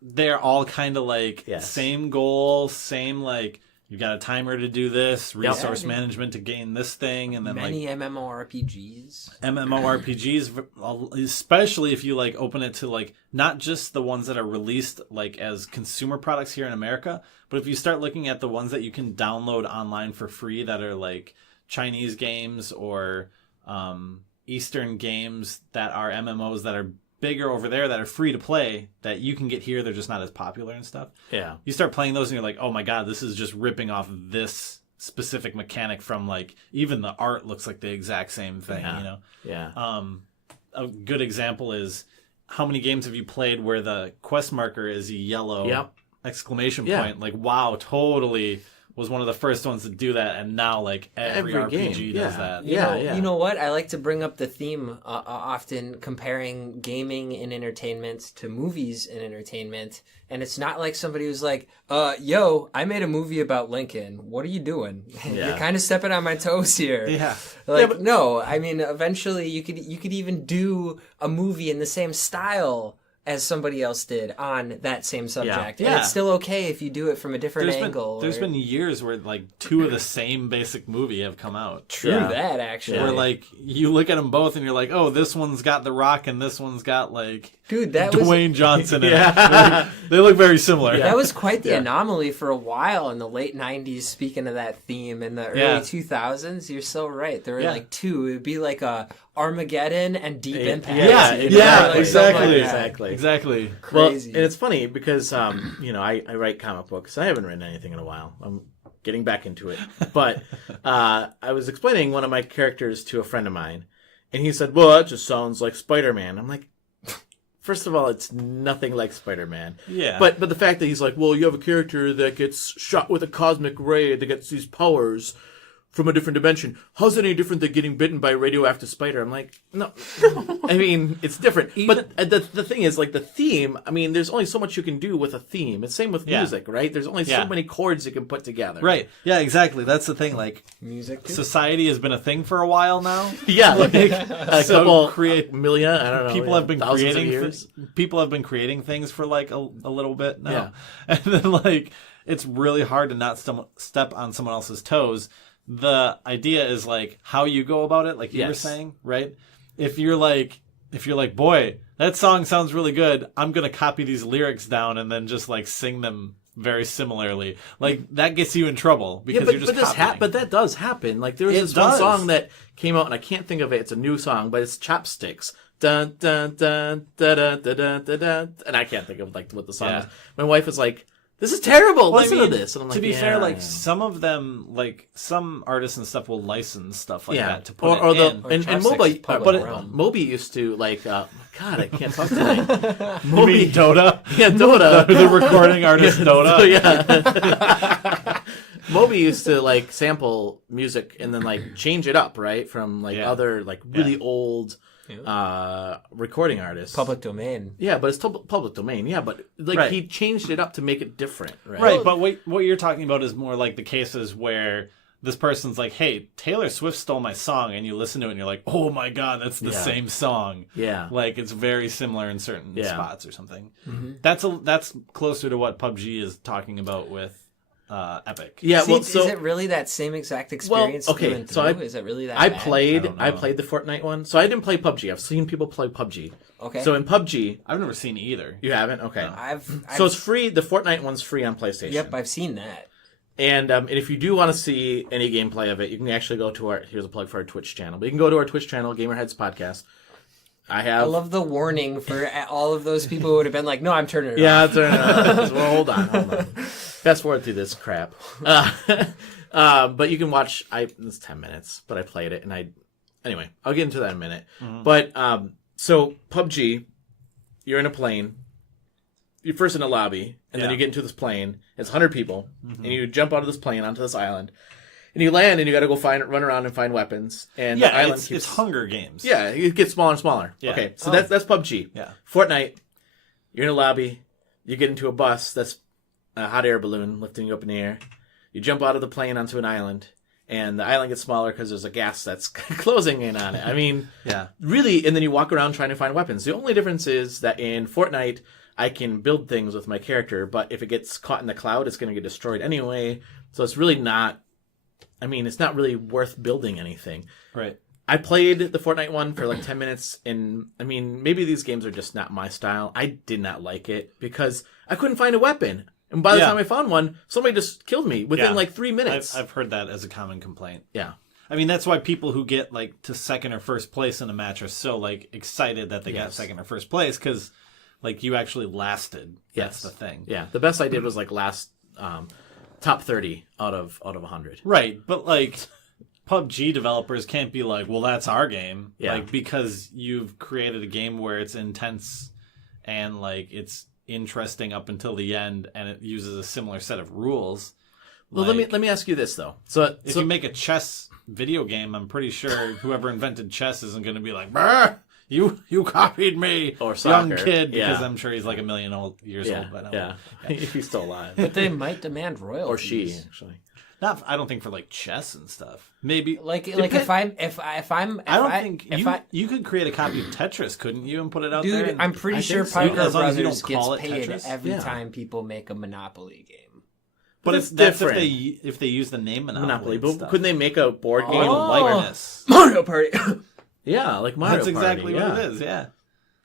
they're all kind of like same goal, same like you got a timer to do this, resource management to gain this thing, and then many MMORPGs. MMORPGs, especially if you like open it to like not just the ones that are released like as consumer products here in America, but if you start looking at the ones that you can download online for free that are like Chinese games or Eastern games that are MMOs that are bigger over there that are free to play that you can get here, they're just not as popular and stuff. Yeah. You start playing those and you're like, oh my god, this is just ripping off this specific mechanic from like even the art looks like the exact same thing, you know? Yeah. A good example is how many games have you played where the quest marker is a yellow exclamation point? Like, wow, totally was one of the first ones to do that, and now like every RPG does that. You know what? I like to bring up the theme often comparing gaming and entertainment to movies and entertainment, and it's not like somebody who's like, yo, I made a movie about Lincoln. What are you doing? You're kind of stepping on my toes here. Yeah. Like, no, I mean, eventually you could even do a movie in the same style as somebody else did on that same subject. And it's still okay if you do it from a different angle. There's been years where like two of the same basic movie have come out. True that, actually. Where like you look at them both and you're like, oh, this one's got The Rock and this one's got like Dwayne Johnson in it. They look very similar. That was quite the anomaly for a while in the late 90s, speaking of that theme. In the early 2000s, you're so right. There were like two. It would be like a Armageddon and Deep Impact. Exactly. Crazy. Well, and it's funny because I write comic books. I haven't written anything in a while. I'm getting back into it. But I was explaining one of my characters to a friend of mine, and he said, "Well, that just sounds like Spider-Man." I'm like, first of all, it's nothing like Spider-Man. Yeah. But the fact that he's like, well, you have a character that gets shot with a cosmic ray that gets these powers from a different dimension. How's it any different than getting bitten by a radioactive spider? I'm like, no. I mean, it's different. But the thing is, like, the theme, I mean, there's only so much you can do with a theme. It's same with music, right? There's only so many chords you can put together. Right. Yeah, exactly. That's the thing. Like, music too? Society has been a thing for a while now. Yeah. Like, a couple millennia, I don't know. People have been creating years. People have been creating things for, like, a little bit now. Yeah. And then, like, it's really hard to not step on someone else's toes. The idea is like how you go about it, like you were saying, right? If you're like, boy, that song sounds really good, I'm gonna copy these lyrics down and then just like sing them very similarly. Like that gets you in trouble because you're just copying. But that does happen. Like there was this one song that came out and I can't think of it. It's a new song, but it's Chopsticks. Dun dun dun dun dun dun dun dun, dun. And I can't think of like what the song is. My wife was like, "This is terrible. Listen to this." And I'm like, to be fair, like some of them, like some artists and stuff will license stuff like that to put Moby used to like. God, I can't talk tonight. You mean Dota? Yeah, Dota. The recording artist Dota. Yeah. Moby used to like sample music and then like change it up, right, from like other like really old. Recording artists. Public domain. Yeah, but it's public domain. Yeah, but like he changed it up to make it different, right? Right, but what you're talking about is more like the cases where this person's like, "Hey, Taylor Swift stole my song," and you listen to it and you're like, "Oh my god, that's the same song." Yeah, like it's very similar in certain spots or something. Mm-hmm. That's closer to what PUBG is talking about with Epic. Yeah, see, is it really that same exact experience? Well, okay, so is it really that? I played the Fortnite one, so I didn't play PUBG. I've seen people play PUBG. Okay. So in PUBG, I've never seen either. You haven't? Okay. No. So it's free. The Fortnite one's free on PlayStation. Yep, I've seen that. And if you do want to see any gameplay of it, you can actually go to here's a plug for our Twitch channel. But you can go to our Twitch channel, GamerHeads Podcast. I love the warning for all of those people who would have been like, "No, I'm turning it off." Yeah, turn it off. Well, hold on. Fast forward through this crap. But you can watch. It's 10 minutes, but I played it, and anyway, I'll get into that in a minute. Mm-hmm. But so PUBG, you're in a plane. You're first in a lobby, and then you get into this plane. It's 100 people, and you jump out of this plane onto this island. And you land, and you got to go run around and find weapons. And the island it's Hunger Games. Yeah, it gets smaller and smaller. Yeah. Okay, so that's PUBG. Yeah. Fortnite, you're in a lobby. you get into a bus that's a hot air balloon lifting you up in the air. You jump out of the plane onto an island, and the island gets smaller because there's a gas that's closing in on it. I mean, Yeah. really, and then you walk around trying to find weapons. The only difference is that in Fortnite, I can build things with my character, but if it gets caught in the cloud, it's going to get destroyed anyway. So it's really not, I mean, it's not really worth building anything. Right. I played the Fortnite one for like 10 minutes, and I mean, maybe these games are just not my style. I did not like it because I couldn't find a weapon. And by the time I found one, somebody just killed me within like 3 minutes. I've heard that as a common complaint. Yeah. I mean, that's why people who get like to second or first place in a match are so like excited that they got Yes. second or first place because like you actually lasted. Yes. That's the thing. Yeah. The best I did was like last top 30 out of 100. Right, but like PUBG developers can't be like, well, that's our game. Yeah. Like because you've created a game where it's intense and like it's interesting up until the end and it uses a similar set of rules. Well, Like, let me ask you this though. So if you make a chess video game, I'm pretty sure whoever invented chess isn't going to be like, "Brr, you copied me, Or young soccer. kid," because Yeah. I'm sure he's like a million years yeah, old. But yeah, he's still alive, But they might demand or royalties. she actually. not. I don't think for like chess and stuff. Maybe Like if I'm you could create a copy of Tetris, couldn't you, and put it out there? dude, and- I'm pretty I sure think so. Parker As long as you Brothers don't gets call it paid Tetris. every Yeah. time people make a Monopoly game. But It's that's different. if they use the name Monopoly, and but stuff. couldn't they make a board Oh, game? likeness. Mario Party. Yeah, like Mario That's exactly Party, what it is. Yeah.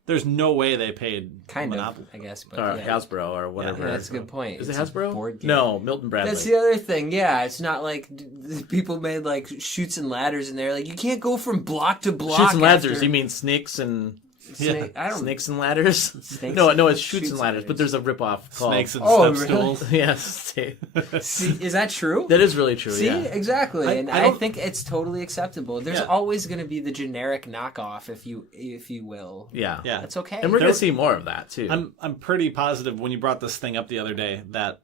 There's no way they paid Kind Monopoly. of, I guess. But Or yeah. Hasbro or whatever. Yeah, that's a good point. Is It's it a Hasbro? board game. No, Milton Bradley. That's the other thing. Yeah, it's not like people made like chutes and ladders in there. Like you can't go from block to block. Shoots and ladders. after- You mean snakes and Snake, I don't. snakes and ladders? Snakes no, and- it's shoots and ladders. But there's a ripoff called Snakes and Oh, step really? stools. Yes, See, is that true? that is really true. See, Yeah. exactly, and I I don't- think it's totally acceptable. There's Yeah. always going to be the generic knockoff, if you will. Yeah. Yeah. That's okay. And we're There- gonna see more of that too. I'm pretty positive when you brought this thing up the other day that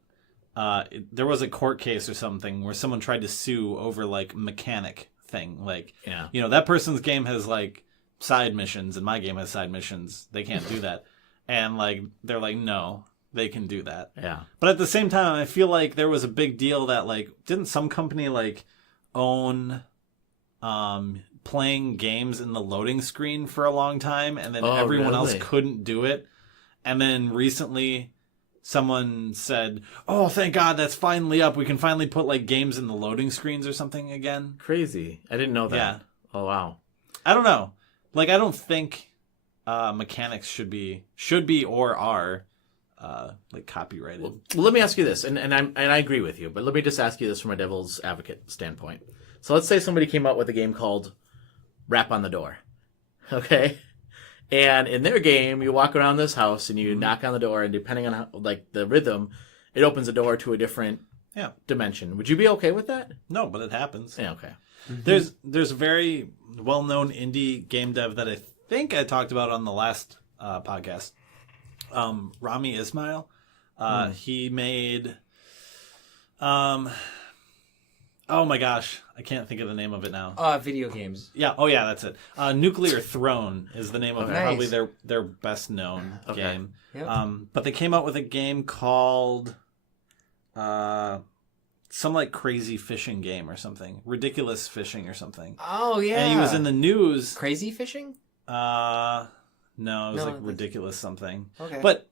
there was a court case or something where someone tried to sue over like mechanic thing. Like, Yeah. you know, that person's game has like side missions and my game has side missions. They can't do that. And like they're like, no, they can do that. Yeah. But at the same time, I feel like there was a big deal that like didn't some company like own playing games in the loading screen for a long time and then Oh, everyone else really? couldn't do it. And then recently someone said, "Oh, thank God that's finally up. We can finally put like games in the loading screens or something again." Crazy. I didn't know that. Yeah. Oh wow. I don't know. Like I don't think mechanics should be or are like copyrighted. Well, let me ask you this, and I agree with you, but let me just ask you this from a devil's advocate standpoint. So let's say somebody came out with a game called Rap on the Door, okay? And in their game, you walk around this house and you knock on the door, and depending on how, like the rhythm, it opens the door to a different dimension. Would you be okay with that? No, but it happens. Yeah, okay. There's a very well-known indie game dev that I think I talked about on the last podcast. Rami Ismail. He made oh my gosh, I can't think of the name of it now. Video games. Yeah, oh yeah, that's it. Nuclear Throne is the name of it. Nice. Probably their best known game. Yep. But they came out with a game called some like crazy fishing game or something. Ridiculous Fishing or something. Oh yeah. And he was in the news. Crazy Fishing. No, it was No, like that's- ridiculous something. Okay. But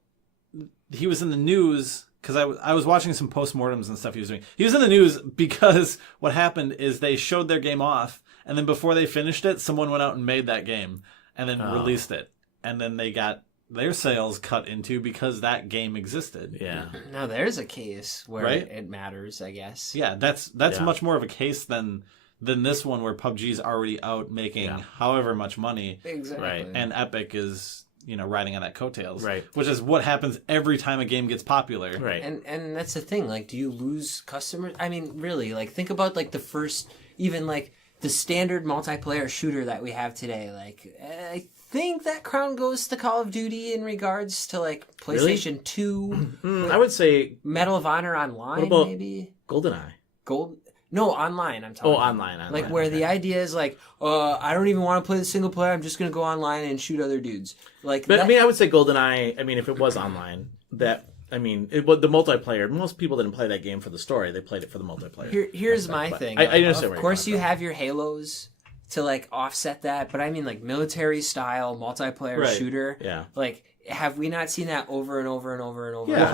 he was in the news because I was watching some postmortems and stuff he was doing. He was in the news because what happened is they showed their game off, and then before they finished it, someone went out and made that game and then released it, and then they got their sales cut into because that game existed. Yeah. Now there's a case where Right? it matters, I guess. Yeah, that's Yeah. much more of a case than this one where PUBG's already out making however much money, Exactly. Right. and Epic is riding on that coattails, Right. Which is what happens every time a game gets popular, Right. And that's the thing. Like, do you lose customers? I mean, really, like, think about like the first, even like the standard multiplayer shooter that we have today. Like, I think that crown goes to Call of Duty in regards to like Really? PlayStation 2, I would say Medal of Honor Online, What about- maybe GoldenEye. Gold. No, online. I'm talking. Oh, about. online. Like where the idea is like, I don't even want to play the single player. I'm just gonna go online and shoot other dudes. Like, But that, I mean, I would say GoldenEye. I mean, if it was online, that. I mean, the multiplayer. Most people didn't play that game for the story; they played it for the multiplayer. Here's my thing. I understand. Of course, you have your Halos to like offset that, but I mean, like military style multiplayer shooter. Yeah. Like, have we not seen that over and over and over and over? Yeah,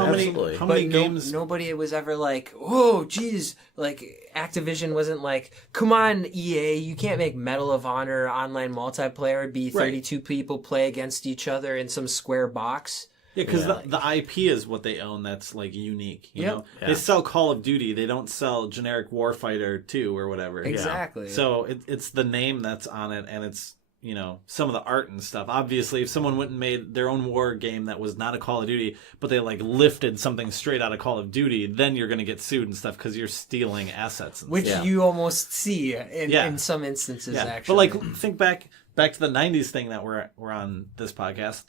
How many games? Nobody was ever like, oh, geez. Like, Activision wasn't like, come on, EA, you can't make Medal of Honor online multiplayer be 32 people play against each other in some square box. Yeah, because the IP is what they own that's, like, unique. You know? Yeah. They sell Call of Duty. They don't sell generic Warfighter 2 or whatever. Exactly. So it's the name that's on it, and it's, you know, some of the art and stuff. Obviously, if someone went and made their own war game that was not a Call of Duty, but they, like, lifted something straight out of Call of Duty, then you're going to get sued and stuff because you're stealing assets and Which stuff. you almost see in some instances, actually. But, like, think back to the 90s thing that we're on this podcast.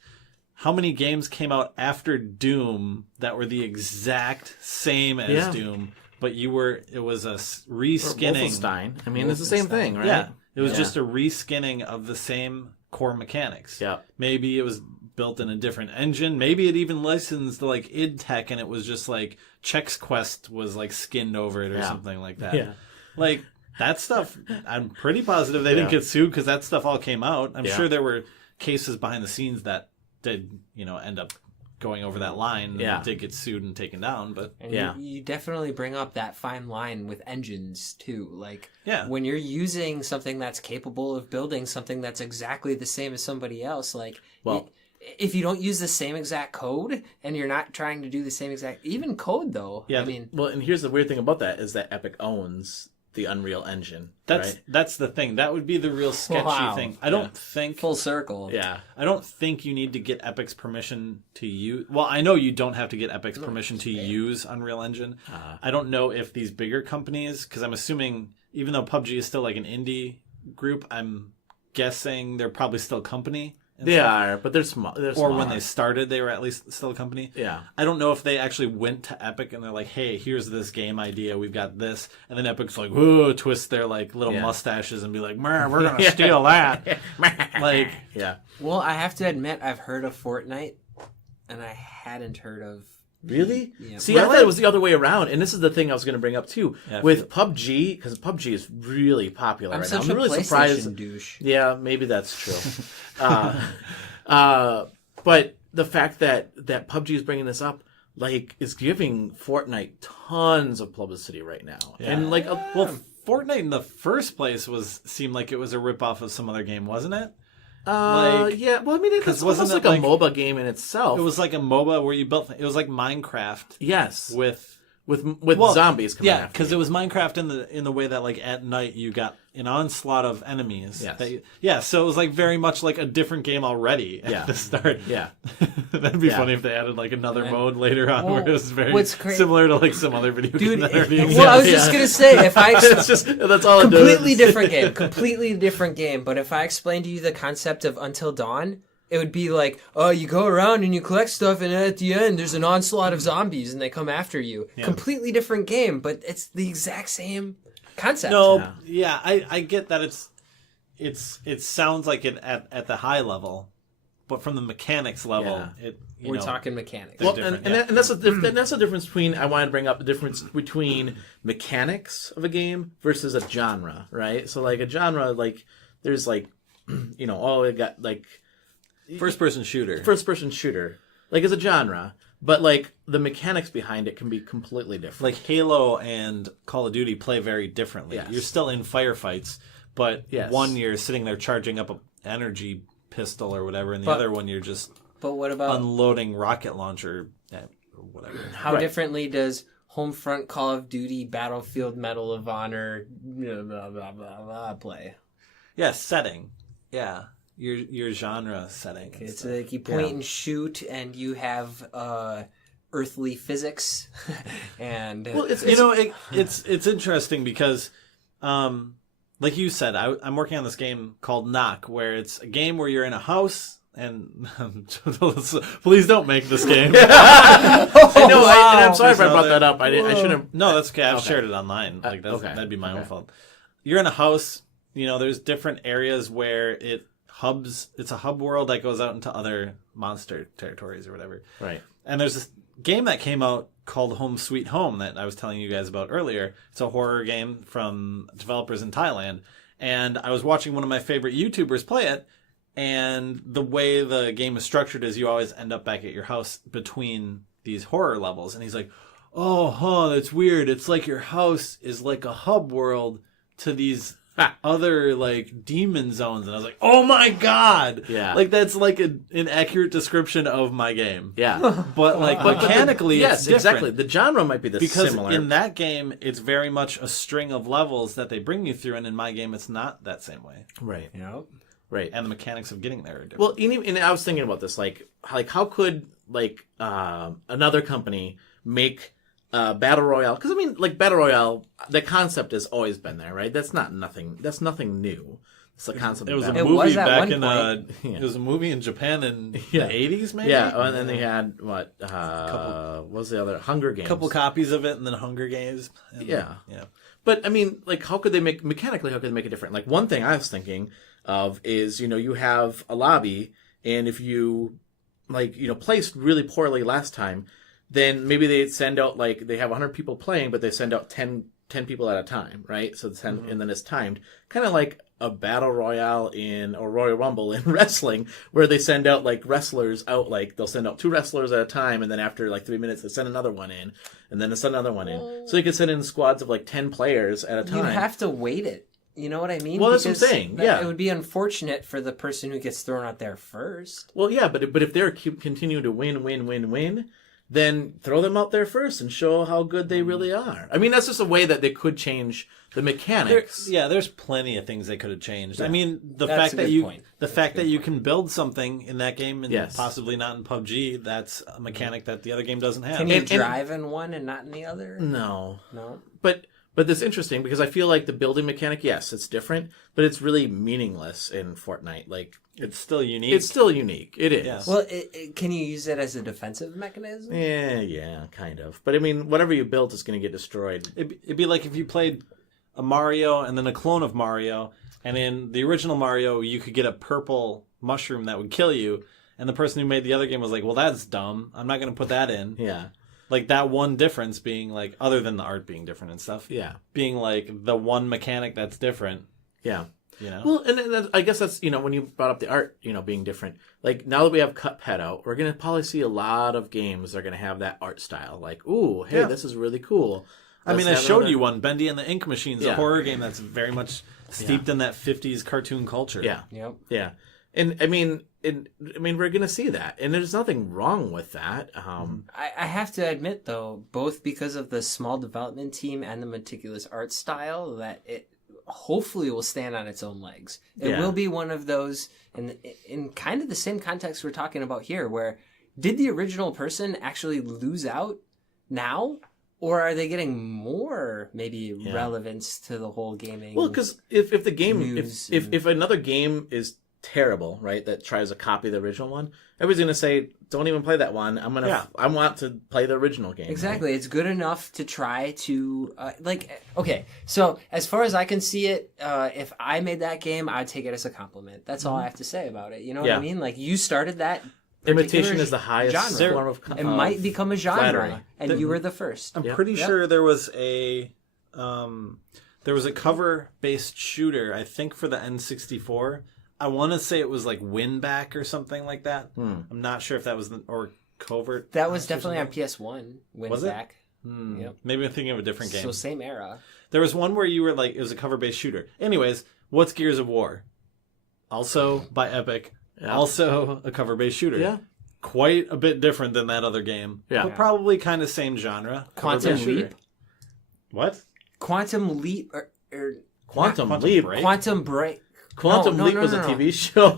How many games came out after Doom that were the exact same as Doom, but it was a reskinning? Wolfenstein. I mean, it's the same thing, right? Yeah. It was just a reskinning of the same core mechanics. Yeah. Maybe it was built in a different engine. Maybe it even licensed like id Tech, and it was just like Chex Quest was like skinned over it or something like that. Yeah. Like that stuff, I'm pretty positive they didn't get sued because that stuff all came out. I'm sure there were cases behind the scenes that did, you know, end up going over that line and did get sued and taken down. But you definitely bring up that fine line with engines too. Like when you're using something that's capable of building something that's exactly the same as somebody else, like if you don't use the same exact code and you're not trying to do the same exact even code though. Yeah. I mean, well, and here's the weird thing about that is that Epic owns the Unreal Engine. That's the thing. That would be the real sketchy thing. I don't think full circle. Yeah. I don't think you need to get Epic's permission to use. Well, I know you don't have to get Epic's permission to use Unreal Engine. I don't know if these bigger companies, because I'm assuming even though PUBG is still like an indie group, I'm guessing they're probably still a company. They are, but they're small. Or when they started, they were at least still a company. Yeah. I don't know if they actually went to Epic and they're like, hey, here's this game idea. We've got this. And then Epic's like, whoa, twist their like little mustaches and be like, we're going to steal that. Like, Well, I have to admit, I've heard of Fortnite, and I hadn't heard of. Really? Yeah. See, I thought it was the other way around, and this is the thing I was going to bring up too with PUBG, because PUBG is really popular right now. I'm really surprised. Douche. Yeah, maybe that's true. But the fact that PUBG is bringing this up, like, is giving Fortnite tons of publicity right now, and like, Fortnite in the first place seemed like it was a ripoff of some other game, wasn't it? Yeah. Well, I mean, it's almost like a MOBA game in itself. It was like a MOBA where you built. It was like Minecraft. Yes. With zombies coming after you. because it was Minecraft in the way that like at night you got an onslaught of enemies. Yes. So it was like very much like a different game already at the start. Yeah. That'd be funny if they added like another mode later on where it was very what's similar to like some other video game that already exists. Well, I was just gonna say if I that's all it completely does. completely different game. But if I explained to you the concept of Until Dawn, it would be like, oh, you go around and you collect stuff, and at the end there's an onslaught of zombies and they come after you. Yeah. Completely different game, but it's the exact same concept. No, I get that it sounds like it at the high level, but from the mechanics level, we're talking mechanics. Well, and that's the difference between. I wanted to bring up the difference between mechanics of a game versus a genre, right? So like a genre, like there's like, it got like. First person shooter, like as a genre, but like the mechanics behind it can be completely different. Like Halo and Call of Duty play very differently. Yes. You're still in firefights, but one you're sitting there charging up an energy pistol or whatever, and the other one you're just what about unloading rocket launcher or whatever. How differently does Homefront, Call of Duty, Battlefield, Medal of Honor, blah, blah, blah, blah, blah, play? Yeah, setting. Yeah. Your genre setting. It's like you point and shoot, and you have earthly physics, and it's interesting because, like you said, I'm working on this game called Knock, where it's a game where you're in a house. And please don't make this game. I know, and I'm sorry if I brought that up. I should have. No, that's okay. I've shared it online. Like that'd be my own fault. You're in a house. There's different areas where it's a hub world that goes out into other monster territories or whatever. Right. And there's game that came out called Home Sweet Home that I was telling you guys about earlier. It's a horror game from developers in Thailand. And I was watching one of my favorite YouTubers play it. And the way the game is structured is you always end up back at your house between these horror levels. And he's like, oh, that's weird. It's like your house is like a hub world to these other like demon zones. And I was like, oh my God. Yeah. Like that's like an accurate description of my game. Yeah. But like mechanically, yes, it's different. exactly. The genre might be Because similar. in that game, it's very much a string of levels that they bring you through. And in my game, it's not that same way. Right. Yep. Right. And the mechanics of getting there are different. Well, and I was thinking about this, like how could another company make Battle Royale? Because I mean, like Battle Royale, the concept has always been there, right? That's nothing new. It's the concept. It was a battle. movie was at back one in point. it was a movie in Japan in Yeah. the 80s, maybe. Yeah, and then they had what was the other Hunger Games? A couple copies of it, and then Hunger Games. And, Yeah. yeah. But I mean, like, how could they make it different? Like, one thing I was thinking of is, you have a lobby, and if you placed really poorly last time, then maybe they send out they have 100 people playing, but they send out 10 people at a time, right? So it's 10, and then it's timed, kind of like a battle royale or Royal Rumble in wrestling, where they send out wrestlers out, they'll send out 2 wrestlers at a time, and then after 3 minutes they send another one in, and then they send another one in. So you could send in squads of 10 players at a time. You'd have to weight it. You know what I mean? Well, that's what I'm Because saying, yeah. It would be unfortunate for the person who gets thrown out there first. Well, yeah, but if they're continuing to win, then throw them out there first and show how good they really are. I mean, that's just a way that they could change the mechanics. There's plenty of things they could have changed. I mean, the That's fact a that good point. you can build something in that game and Yes. possibly not in PUBG, that's a mechanic that the other game doesn't have. Can you And- drive in one and not in the other? No. No. But that's interesting because I feel like the building mechanic, yes, it's different, but it's really meaningless in Fortnite. It's still unique. It's still unique. It is. Yeah. Well, can you use it as a defensive mechanism? Yeah, kind of. But I mean, whatever you built is going to get destroyed. It'd be like if you played a Mario and then a clone of Mario, and in the original Mario, you could get a purple mushroom that would kill you, and the person who made the other game was like, well, that's dumb. I'm not going to put that in. Yeah. Like, that one difference being, other than the art being different and stuff, Yeah. being, the one mechanic that's different, Yeah. you know? Well, and I guess that's, when you brought up the art, being different. Now that we have Cuphead out, we're going to probably see a lot of games that are going to have that art style. Ooh, hey, Yeah. this is really cool. I mean, I Let's have showed another- you one, Bendy and the Ink Machines, a Yeah. horror game that's very much steeped in that 50s cartoon culture. Yeah. Yep. Yeah. And I mean, we're going to see that. And there's nothing wrong with that. I have to admit, though, both because of the small development team and the meticulous art style, that it hopefully will stand on its own legs. It Yeah. will be one of those, in kind of the same context we're talking about here, where did the original person actually lose out now? Or are they getting more, maybe, relevance to the whole gaming? Well, because if the game, news if another game is terrible, right, that tries to copy the original one, everybody's going to say, don't even play that one. I want to play the original game. Exactly. It's good enough to try to, okay, so as far as I can see it, if I made that game, I'd take it as a compliment. That's all I have to say about it. You know what Yeah. I mean? You started that. Imitation particular is the highest genre. form of It might become a genre, flattery. and you were the first. I'm Yep. pretty Yep. sure there was a cover-based shooter, I think, for the N64. I want to say it was Winback or something like that. I'm not sure if that was or Covert. That was definitely on PS1. Was it? Back. Yep. Maybe I'm thinking of a different game. So same era. There was one where you were it was a cover-based shooter. Anyways, what's Gears of War? Also by Epic. Yeah. Also a cover-based shooter. Yeah. Quite a bit different than that other game. Yeah. But probably kind of same genre. Quantum Cover-based shooter. Leap. What? Quantum Leap or Quantum Quantum Leap. Break? Quantum Break. Quantum No, Leap no, was no, a no. TV show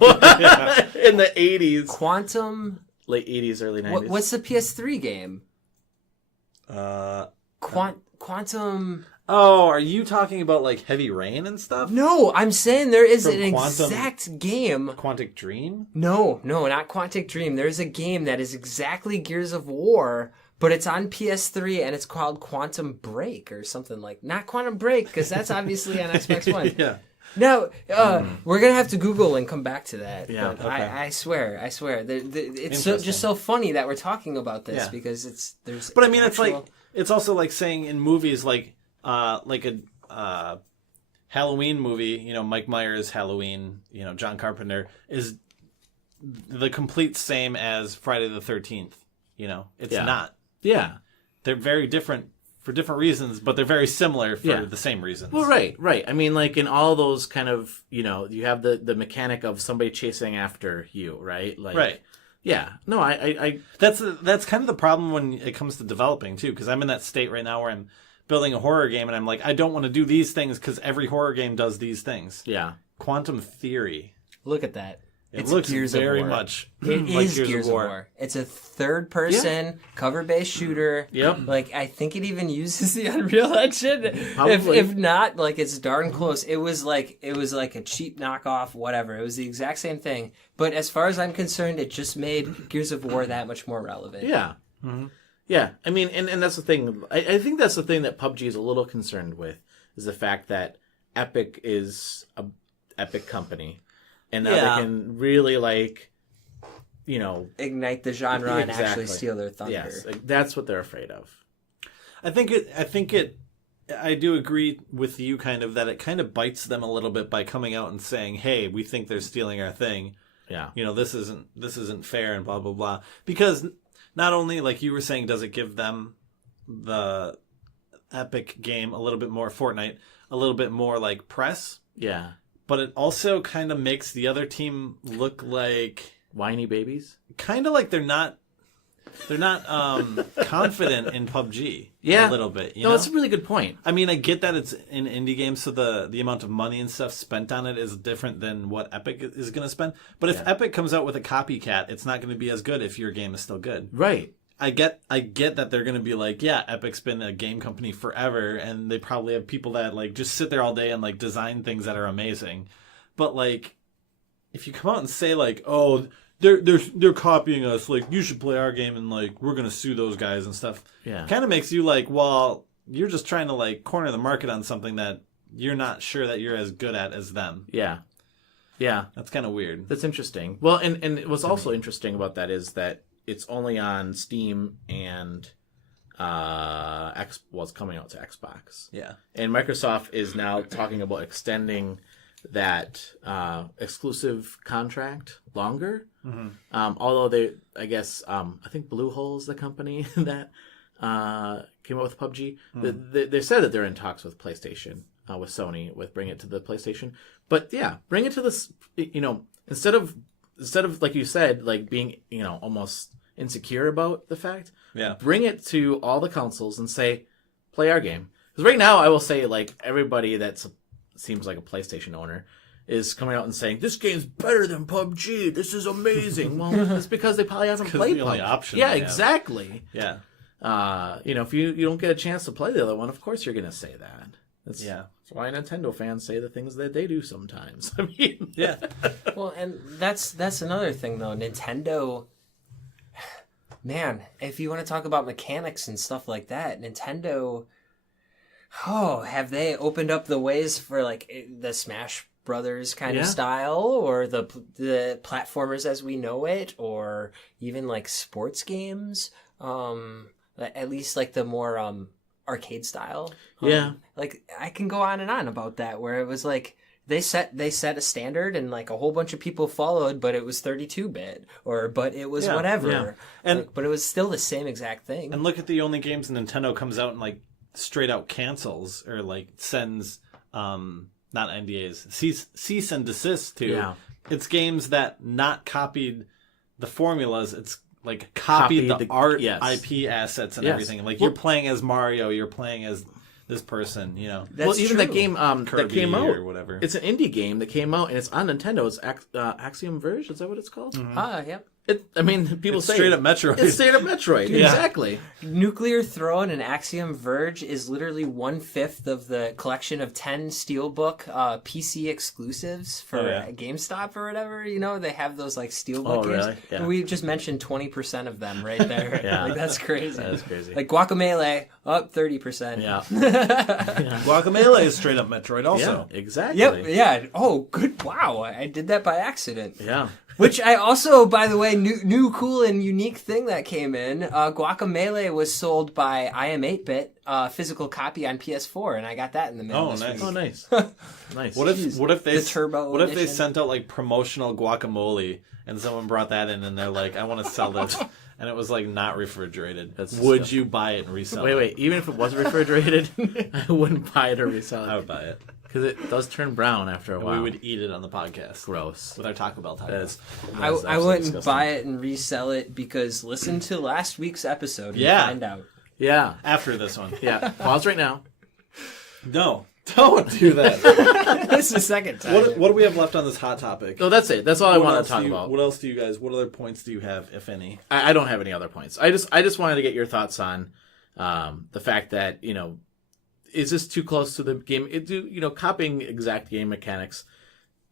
in the 80s. Quantum. Late 80s, early 90s. What's the PS3 game? Quantum. Oh, are you talking about Heavy Rain and stuff? No, I'm saying there is From an Quantum- exact game. Quantic Dream? No, not Quantic Dream. There's a game that is exactly Gears of War, but it's on PS3 and it's called Quantum Break or something not Quantum Break because that's obviously on Xbox One. Yeah. No, we're gonna have to Google and come back to that. Yeah, but okay. I swear, it's Interesting. just so funny that we're talking about this Yeah. because there's. But I mean, actual... it's also like saying in movies like a Halloween movie, you know, Mike Myers' Halloween, you know, John Carpenter is the complete same as Friday the 13th. You know, it's not. Yeah. They're very different for different reasons, but they're very similar for Yeah. the same reasons. Well, right. I mean, like in all those kind of, you know, you have the mechanic of somebody chasing after you, right? Like, Right. Yeah. No, I That's kind of the problem when it comes to developing too, because I'm in that state right now where I'm building a horror game and I'm like, I don't want to do these things because every horror game does these things. yeah. Quantum Theory. Look at that. It It's looks Gears of very War. much It like is Gears of War. It's a third-person cover-based shooter. Yep. Like I think it even uses the Unreal Engine. Probably. If not, like it's darn close. It was like a cheap knockoff, whatever. It was the exact same thing. But as far as I'm concerned, it just made Gears of War that much more relevant. Yeah. Yeah. I mean, and that's the thing. I think that's the thing that PUBG is a little concerned with is the fact that Epic is a Epic company. And now they can really, like, you know... Ignite the genre and actually Exactly. steal their thunder. Yes, like, that's what they're afraid of. I do agree with you kind of that it kind of bites them a little bit by coming out and saying, hey, we think they're stealing our thing. Yeah. You know, this isn't fair and blah, blah, blah. Because not only, like you were saying, does it give them the Epic game a little bit more, Fortnite, a little bit more like press, Yeah. but it also kind of makes the other team look like Whiny babies? kind of like they're not confident in PUBG Yeah. a little bit. You No, know? that's a really good point. I mean, I get that it's an indie game, so the amount of money and stuff spent on it is different than what Epic is going to spend. But if Epic comes out with a copycat, it's not going to be as good if your game is still good. Right. I get that they're going to be like, yeah, Epic's been a game company forever, and they probably have people that like just sit there all day and like design things that are amazing. But like, if you come out and say like, oh, they're copying us, like you should play our game and like we're going to sue those guys and stuff. Yeah. Kind of makes you like, well, you're just trying to like corner the market on something that you're not sure that you're as good at as them. Yeah. Yeah. That's kind of weird. That's interesting. Well, and what's also interesting about that is that it's only on Steam and it's coming out to Xbox. Yeah. And Microsoft is now talking about extending that exclusive contract longer. Although I think Bluehole is the company that came out with PUBG. They said that they're in talks with PlayStation, with Sony, with bring it to the PlayStation. But yeah, bring it to this. You know, instead of like you said, like being almost insecure about the fact. Yeah. Bring it to all the consoles and say, play our game. Because right now, I will say, like, everybody that seems like a PlayStation owner is coming out and saying, this game's better than PUBG. This is amazing. Well, that's because they probably haven't played the only PUBG. option Yeah, they have. exactly. Yeah. If you don't get a chance to play the other one, of course you're going to say that. That's why Nintendo fans say the things that they do sometimes. I mean, Yeah. Well, and that's another thing though. Nintendo, man, if you want to talk about mechanics and stuff like that, Nintendo, have they opened up the ways for like the Smash Brothers kind of style, or the platformers as we know it, or even like sports games? At least like the more arcade style. Like I can go on and on about that, where it was like they set a standard and like a whole bunch of people followed, but it was 32-bit but it was whatever. Yeah. And but it was still the same exact thing. And look at the only games Nintendo comes out and like straight out cancels or like sends not NDAs, cease and desist to. Yeah. It's games that not copied the formulas. It's like copied the art, IP assets and everything. Like you're playing as Mario, you're playing as this person, Well, even true. that game Kirby that came out, or whatever. it's an indie game that came out and it's on Nintendo. It's Axiom Verge. Is that what it's called? Yep. People It's say straight up Metroid. It's straight up Metroid. Yeah. Exactly. Nuclear Throne and Axiom Verge is literally 1/5 of the collection of 10 Steelbook PC exclusives for GameStop or whatever. You know, they have those like Steelbook games. Really? Yeah. And we just mentioned 20% of them right there. Yeah. Like, that's crazy. That is crazy. Like Guacamelee, up 30%. Yeah. Guacamelee is straight up Metroid also. Yeah, exactly. Yep, yeah. Oh, good. Wow, I did that by accident. Yeah. Which I also, by the way, new cool and unique thing that came in. Guacamelee was sold by I Am 8-Bit, physical copy on PS4, and I got that in the mail. Oh, this nice. week. Oh, nice. Nice. What if they The Turbo What if they edition. sent out like promotional guacamole and someone brought that in and they're like, I want to sell this, and it was like not refrigerated? That's Would disgusting. you buy it and resell it? Wait. Even if it was refrigerated, I wouldn't buy it or resell I it would buy it. because it does turn brown after a And while. we would eat it on the podcast Gross. with our Taco Bell That tacos. is. I wouldn't buy it and resell it because listen to last week's episode and Yeah. find out. Yeah. After this one. Yeah. Pause right now. No, don't do that. This is the second time. What do we have left on this hot topic? No, that's it. That's all I What want else to talk do you- about. What else do you guys? What other points do you have, if any? I don't have any other points. I just wanted to get your thoughts on the fact that, is this too close to the game? Copying exact game mechanics,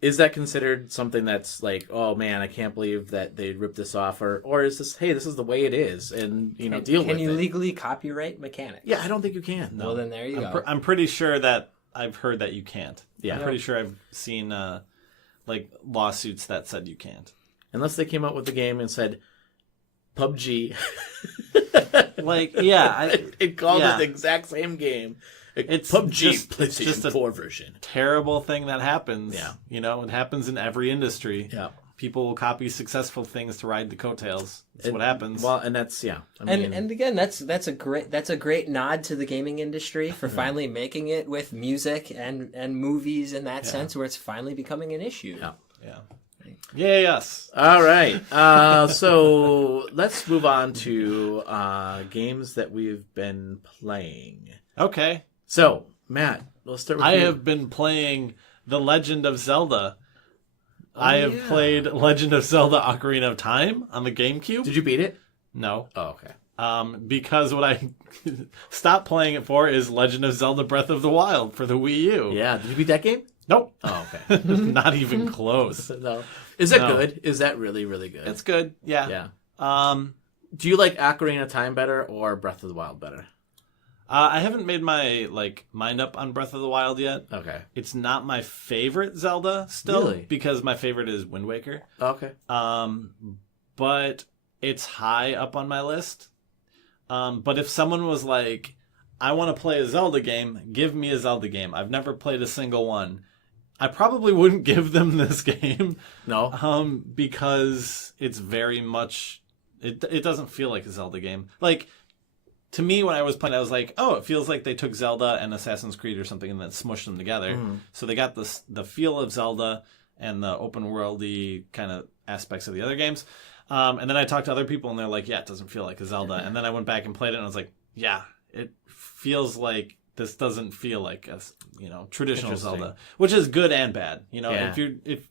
is that considered something that's like, oh man, I can't believe that they ripped this off, or is this, hey, this is the way it is, and deal with it? Can you legally copyright mechanics? Yeah, I don't think you can. Well, then there you go. I'm pretty sure that I've heard that you can't. Yeah. I'm pretty sure I've seen like lawsuits that said you can't. Unless they came out with the game and said PUBG. Like, yeah, it called yeah. it the exact same game. It's PUBG just- PlayStation it's just a- 4 version. terrible thing that happens. Yeah. It happens in every industry. Yeah. People will copy successful things to ride the coattails. That's what happens. Well, and that's I mean, And again, that's a great nod to the gaming industry for finally making it with music and movies in that sense, where it's finally becoming an issue. Yeah. yeah. Yeah. Yes. All right. So let's move on to games that we've been playing. Okay. So, Matt, let's start with I you. have been playing The Legend of Zelda. I have yeah. played Legend of Zelda Ocarina of Time on the GameCube. Did you beat it? No. Oh, okay. Because what I stopped playing it for is Legend of Zelda Breath of the Wild for the Wii U. Yeah. Did you beat that game? Nope. Oh, okay. Not even close. No. Is that No. good? Is that really, really good? It's good. Yeah. Yeah. Do you like Ocarina of Time better or Breath of the Wild better? I haven't made my mind up on Breath of the Wild yet. Okay. It's not my favorite Zelda still, Really? because my favorite is Wind Waker. Okay. But it's high up on my list. But if someone was like, I want to play a Zelda game, give me a Zelda game. I've never played a single one. I probably wouldn't give them this game. No. Because it's very much, it doesn't feel like a Zelda game. Like, to me, when I was playing, I was like, oh, it feels like they took Zelda and Assassin's Creed or something and then smushed them together. So they got the feel of Zelda and the open worldy kind of aspects of the other games. And then I talked to other people and they're like, yeah, it doesn't feel like a Zelda. And then I went back and played it and I was like, yeah, it feels like this doesn't feel like a traditional Interesting. Zelda, which is good and bad. Yeah. If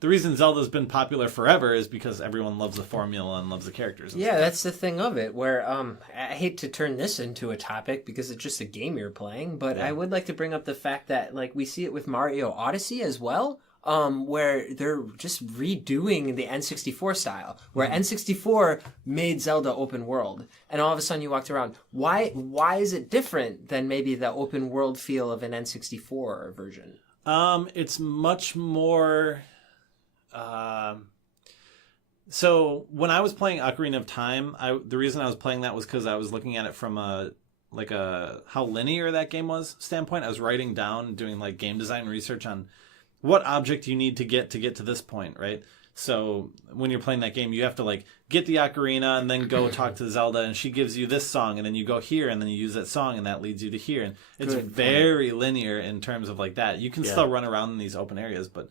the reason Zelda's been popular forever is because everyone loves the formula and loves the characters. And Yeah, that's the thing of it, where I hate to turn this into a topic because it's just a game you're playing, but I would like to bring up the fact that like we see it with Mario Odyssey as well, where they're just redoing the N64 style, where N64 made Zelda open world, and all of a sudden you walked around. Why is it different than maybe the open world feel of an N64 version? It's much more. So when I was playing Ocarina of Time, the reason I was playing that was because I was looking at it from a how linear that game was standpoint. I was writing down, doing like game design research on what object you need to get to this point, right? So when you're playing that game, you have to like get the ocarina and then go talk to Zelda, and she gives you this song, and then you go here, and then you use that song, and that leads you to here. And it's very linear in terms of like that. You can still run around in these open areas, but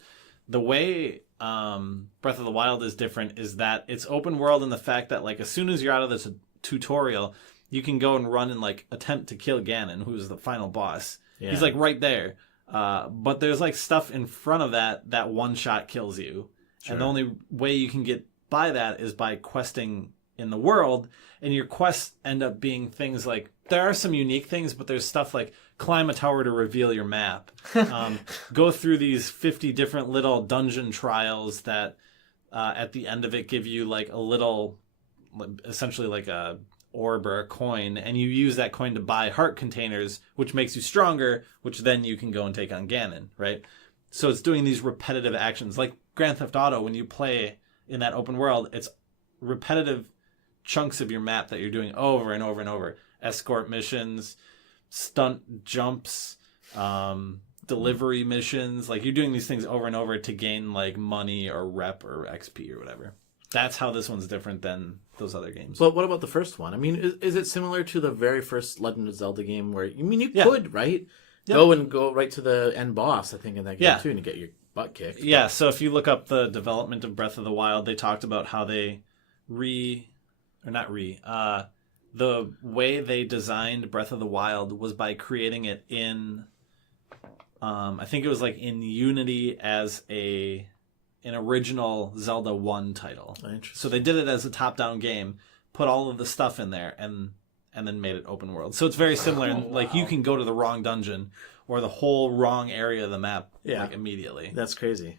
the way Breath of the Wild is different is that it's open world in the fact that like as soon as you're out of the tutorial, you can go and run and like attempt to kill Ganon, who's the final boss. Yeah. He's like right there. But there's like stuff in front of that one shot kills you. Sure. And the only way you can get by that is by questing in the world, and your quests end up being things like, there are some unique things, but there's stuff like climb a tower to reveal your map, go through these 50 different little dungeon trials that at the end of it give you like a little, essentially like a orb or a coin, and you use that coin to buy heart containers, which makes you stronger, which then you can go and take on Ganon, right? So it's doing these repetitive actions like Grand Theft Auto. When you play in that open world, it's repetitive chunks of your map that you're doing over and over and over. Escort missions, stunt jumps, delivery missions. Like, you're doing these things over and over to gain like money or rep or XP or whatever. That's how this one's different than those other games. But what about the first one? I mean, is it similar to the very first Legend of Zelda game where, you could, right? Yep. Go right to the end boss, I think, in that game too, and you get your butt kicked. Yeah, so if you look up the development of Breath of the Wild, they talked about how they the way they designed Breath of the Wild was by creating it in, I think it was like in Unity as an original Zelda 1 title. So they did it as a top-down game, put all of the stuff in there, and then made it open world. So it's very similar. Oh, wow. Like, you can go to the wrong dungeon or the whole wrong area of the map like immediately. That's crazy.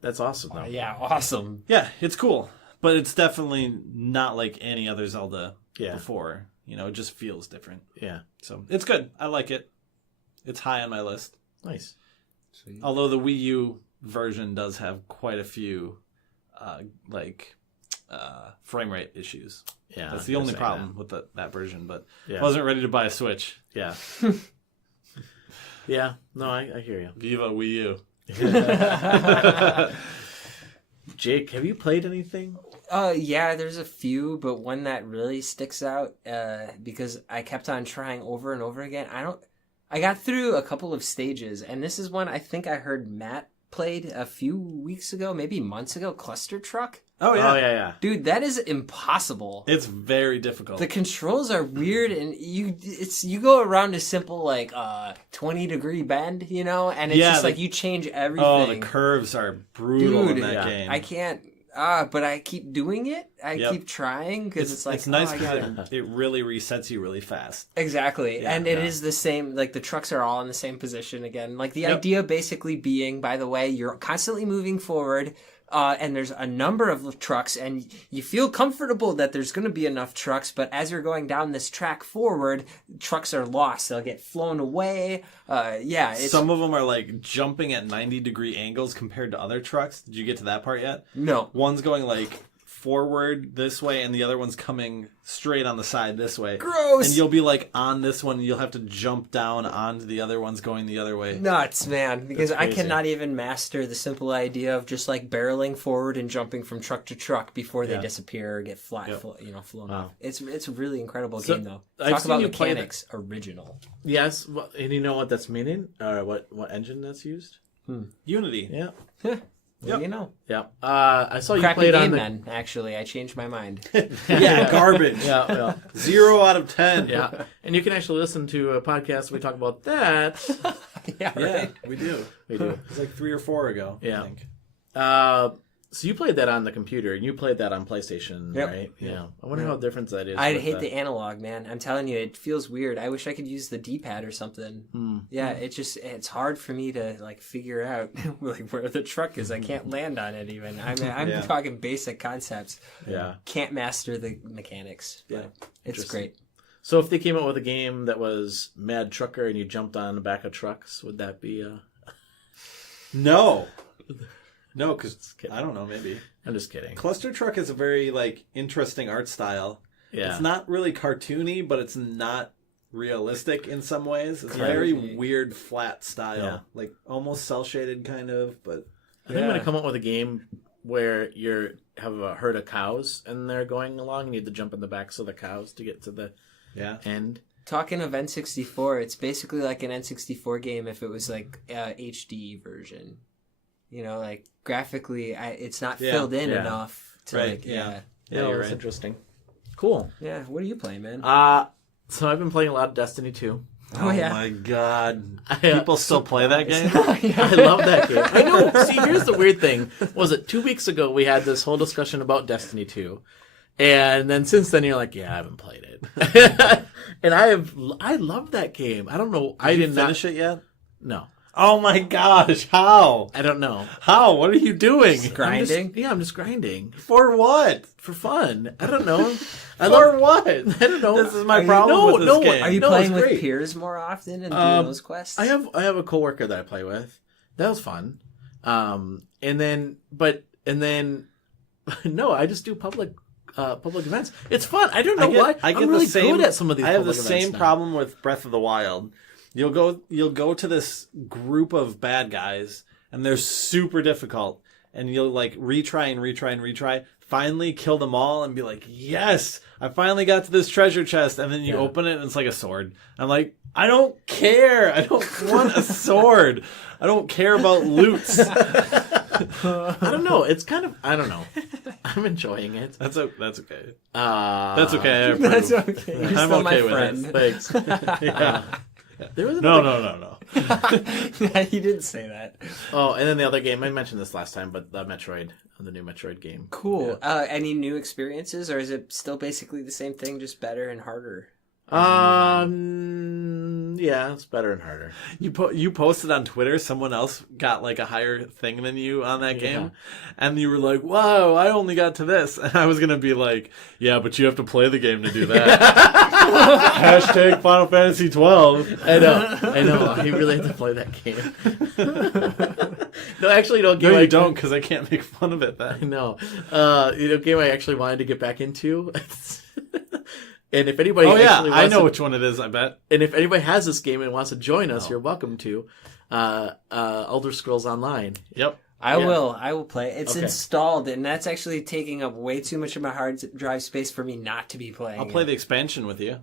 That's awesome, though. Yeah, awesome. Yeah, it's cool. But it's definitely not like any other Zelda before. You know, it just feels different. Yeah. So it's good. I like it. It's high on my list. Nice. Sweet. Although the Wii U version does have quite a few frame rate issues. Yeah. That's the only problem with that version, but I wasn't ready to buy a Switch. Yeah. Yeah. No, I hear you. Viva Wii U. Jake, have you played anything? Yeah, there's a few, but one that really sticks out because I kept on trying over and over again. I got through a couple of stages, and this is one I think I heard Matt played a few weeks ago, maybe months ago, Cluster Truck. Oh, yeah. Oh, yeah. Dude, that is impossible. It's very difficult. The controls are weird, and you go around a simple, 20-degree bend, you know? And it's just like you change everything. Oh, the curves are brutal in that game. I can't... but I keep doing it. I keep trying because it's like... It's nice because it really resets you really fast. Exactly. Yeah, and it is the same... Like, the trucks are all in the same position again. Like, the idea basically being, by the way, you're constantly moving forward... and there's a number of trucks, and you feel comfortable that there's going to be enough trucks, but as you're going down this track forward, trucks are lost. They'll get flown away. Some of them are, like, jumping at 90-degree angles compared to other trucks. Did you get to that part yet? No. One's going, like, forward this way, and the other one's coming straight on the side this way. Gross! And you'll be, like, on this one, and you'll have to jump down onto the other ones going the other way. Nuts, man. Because I cannot even master the simple idea of just, like, barreling forward and jumping from truck to truck before they disappear or get flown off. It's a really incredible game, though. Talk about mechanics. Original. Yes, and you know what that's meaning? Or what engine that's used? Unity. Yeah. What do you know? Yeah. I saw you Crappy played game, on the... then, actually. I changed my mind. Garbage. Yeah. 0 out of 10. Yeah. And you can actually listen to a podcast where we talk about that. Right. We do. It's like 3 or 4 ago, I think. So you played that on the computer, and you played that on PlayStation, right? Yeah. I wonder how different that is. I hate the analog, man. I'm telling you, it feels weird. I wish I could use the D-pad or something. Yeah, it's hard for me to like figure out like where the truck is. I can't land on it even. I'm talking basic concepts. Yeah. Can't master the mechanics. But it's great. So if they came out with a game that was Mad Trucker and you jumped on the back of trucks, would that be No. No, because I don't know, maybe. I'm just kidding. Cluster Truck is a very, like, interesting art style. Yeah. It's not really cartoony, but it's not realistic in some ways. It's a very weird, flat style. Yeah. Like, almost cel-shaded kind of, but... I think I'm going to come up with a game where you have a herd of cows, and they're going along, and you have to jump in the backs of the cows to get to the end. Talking of N64, it's basically like an N64 game if it was, like, a HD version. You know, like, graphically, it's not filled in enough to, You're right. Interesting. Cool. Yeah, what are you playing, man? So I've been playing a lot of Destiny 2. Oh, yeah. my god. People still play that game? I love that game. I know. See, here's the weird thing. Was it 2 weeks ago we had this whole discussion about Destiny 2. And then since then you're like, yeah, I haven't played it. And I love that game. I don't know. I Did you did finish not it yet? No. Oh my gosh, how? I don't know. How? What are you doing? Grinding? I'm just grinding. For what? For fun. I don't know. What? I don't know. This is my Are you- problem with this game. Are you No, playing it's with great. peers more often and doing those quests? I have a coworker that I play with. That was fun. And then no, I just do public events. It's fun. I don't know why. I'm really good at some of these. I have the public same events now. problem with Breath of the Wild. You'll go to this group of bad guys, and they're super difficult, and you'll like retry and retry. Finally kill them all and be like, yes, I finally got to this treasure chest. And then you open it and it's like a sword. I'm like, I don't care. I don't want a sword. I don't care about loots. I don't know. It's kind of, I don't know. I'm enjoying it. That's okay. That's okay. I approve. That's okay. You're I'm still my okay with friend. Thanks. Yeah. There was No. He didn't say that. Oh, and then the other game, I mentioned this last time, but the new Metroid game. Cool. Any new experiences, or is it still basically the same thing, just better and harder? Yeah, it's better and harder. You posted on Twitter someone else got like a higher thing than you on that game, and you were like, "Wow, I only got to this," and I was gonna be like, "Yeah, but you have to play the game to do that." Hashtag Final Fantasy 12. I know. You really have to play that game. No, actually, no. Game No, I you don't, because I can't make fun of it then. No, game I actually wanted to get back into. And if anybody, I know which one it is. I bet. And if anybody has this game and wants to join us, you're welcome to. Elder Scrolls Online. Yep. I will play. It's Okay. installed, and that's actually taking up way too much of my hard drive space for me not to be playing. I'll play the expansion with you.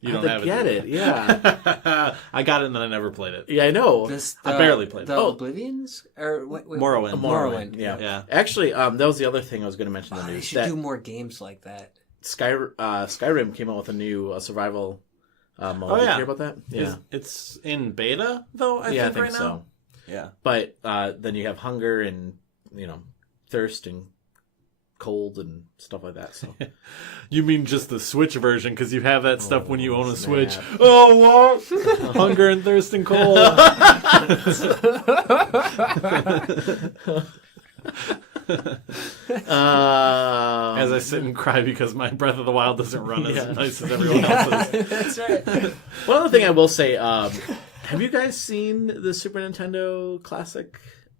You don't have get it. it. Yeah. I got it and then I never played it. Yeah, I know. I barely played it. The Oblivions or what? Morrowind. Morrowind. Yeah. Yeah. Actually, that was the other thing I was going to mention in the They news. should That do more games like that. Skyrim came out with a new survival mode. Oh, Did you yeah. hear about that? Yeah. It's in beta though. I think right so. now. Yeah. But then you have hunger and thirst and cold and stuff like that. So You mean just the Switch version, because you have that stuff when you own a snap. Switch. Oh, what? Hunger and thirst and cold. As I sit and cry because my Breath of the Wild doesn't run as nice as everyone else's. That's right. one other thing I will say, have you guys seen the Super Nintendo Classic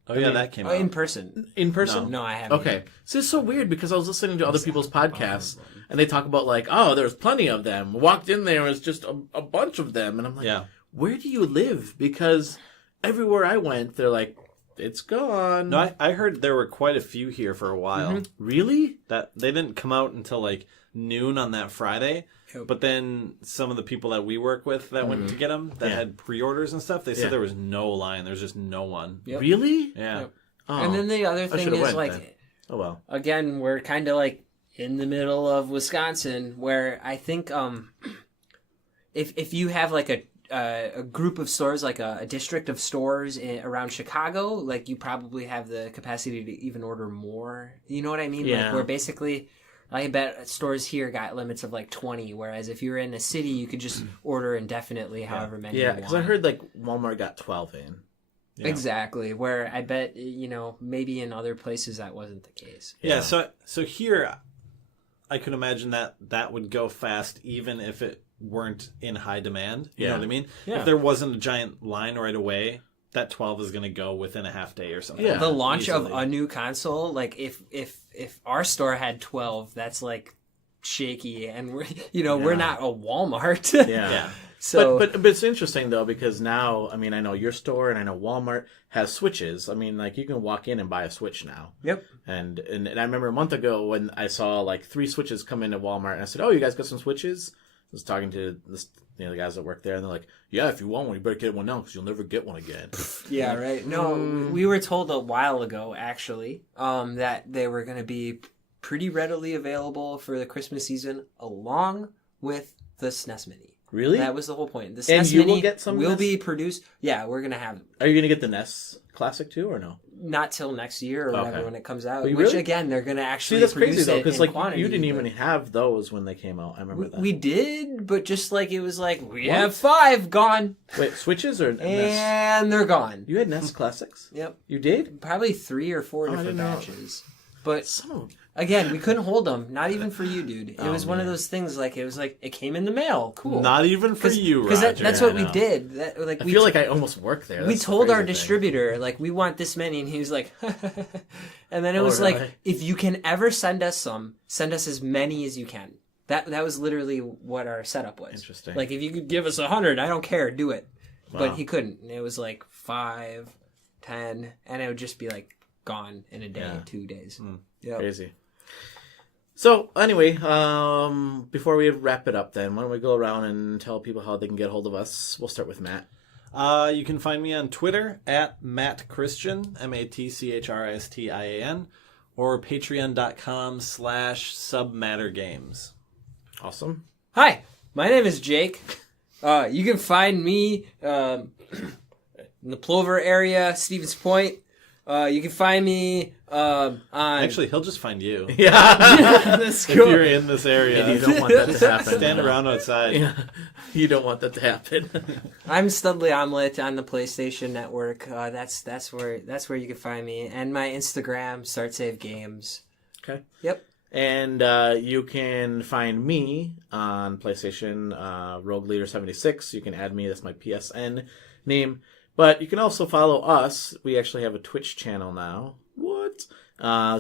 Oh, yeah, that came Oh, out. in person? in person? No, I haven't. Okay, so it's so weird because I was listening to other people's podcasts and they talk about like, oh, there's plenty of them. Walked in there, it's just a bunch of them, and I'm like, Yeah. where do you live? Because everywhere I went, they're like, it's gone. No, I heard there were quite a few here for a while. Really? That they didn't come out until like noon on that Friday. Yep. But then some of the people that we work with that went to get them that had pre-orders and stuff, they said Yeah. there was no line. There's just no one. Yep. Really? Yeah. Yep. Oh. And then the other I thing should've is went like, then. Oh well. again, we're kind of like in the middle of Wisconsin, where I think if you have like a group of stores, like a district of stores around Chicago, like you probably have the capacity to even order more. You know what I mean? Yeah. Like where basically, I bet stores here got limits of like 20, whereas if you're in a city, you could just order indefinitely however many Yeah, you because I want. heard like Walmart got 12 in. Yeah. Exactly, where I bet, maybe in other places that wasn't the case. Yeah, so here, I could imagine that would go fast even if it weren't in high demand. You know what I mean? Yeah. If there wasn't a giant line right away, that 12 is going to go within a half day or something. Yeah. The launch of easily. a new console, like if our store had 12, that's like shaky, and we're not a Walmart. Yeah. Yeah. So But it's interesting though because now I know your store and I know Walmart has Switches. I mean like you can walk in and buy a Switch now. yep. And I remember a month ago when I saw like 3 Switches come into Walmart and I said, "Oh, you guys got some Switches?" I was talking to the guys that work there and they're like, "Yeah, if you want one, you better get one now because you'll never get one again." Yeah, right. No, we were told a while ago actually that they were going to be pretty readily available for the Christmas season, along with the SNES Mini. Really? That was the whole point. The And SNES you will Mini get some will NES? be produced. Yeah, we're gonna have Are you going to get the NES Classic too, or no? not till next year or whatever Okay. when it comes out. Wait, Which really? again, they're gonna See, actually that's produce crazy though, it because in like quantity, you didn't but- even have those when they came out. I remember that. We did, but just like it was like we What? have 5 gone Wait, Switches or NES? and they're gone. You had NES Classics? Yep, You did? probably 3 or 4 I different didn't know. batches. But Son of again, we couldn't hold them. Not even for you, dude. It Oh, was one of man. those things. Like it came in the mail. Cool. Not even for you, Roger. Because that's what I we know. did. That, like I we feel like I almost work there. we That's the told our crazy thing. distributor like we want this many, and he was like, and then it Oh, was really? like, if you can ever send us some, send us as many as you can. That was literally what our setup was. Interesting. Like if you could give us 100, I don't care, do it. Wow. But he couldn't. And it was like 5, 10, and it would just be like gone in a day, Yeah. 2 days. Yep. Crazy. So anyway, before we wrap it up, then why don't we go around and tell people how they can get a hold of us? We'll start with Matt. You can find me on Twitter at Matt Christian, MatChristian, or patreon.com/submattergames. Awesome. Hi, my name is Jake. You can find me in the Plover area, Stevens Point. You can find me on... Actually, he'll just find you. Yeah. Let's If go. you're in this area, And you don't want that to happen. stand around outside. Yeah. You don't want that to happen. I'm Studley Omelet on the PlayStation Network. That's where you can find me. And my Instagram, Start Save Games. Okay. Yep. And you can find me on PlayStation, Rogue Leader 76. You can add me. That's my PSN name. But you can also follow us. We actually have a Twitch channel now. What?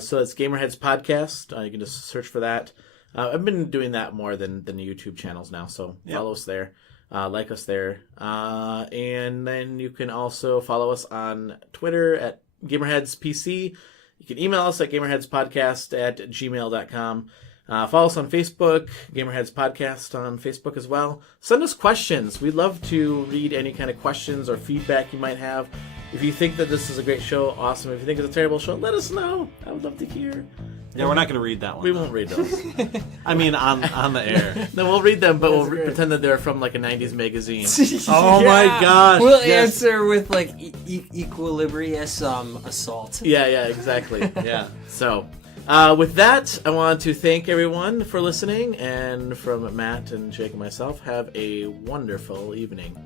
So it's GamerHeads Podcast. You can just search for that. I've been doing that more than the YouTube channels now. So follow us there. Like us there. And then you can also follow us on Twitter at GamerHeadsPC. You can email us at gamerheadspodcast@gmail.com. Follow us on Facebook, GamerHeads Podcast on Facebook as well. Send us questions. We'd love to read any kind of questions or feedback you might have. If you think that this is a great show, awesome. If you think it's a terrible show, let us know. I would love to hear. Yeah, we're not going to read that one. We won't read those. I mean, on the air. No, we'll read them, but we'll great. pretend that they're from like a 90s magazine. Oh my gosh, We'll yes. answer with like equilibrious assault. Yeah, exactly. Yeah. So, with that, I want to thank everyone for listening, and from Matt and Jake and myself, have a wonderful evening.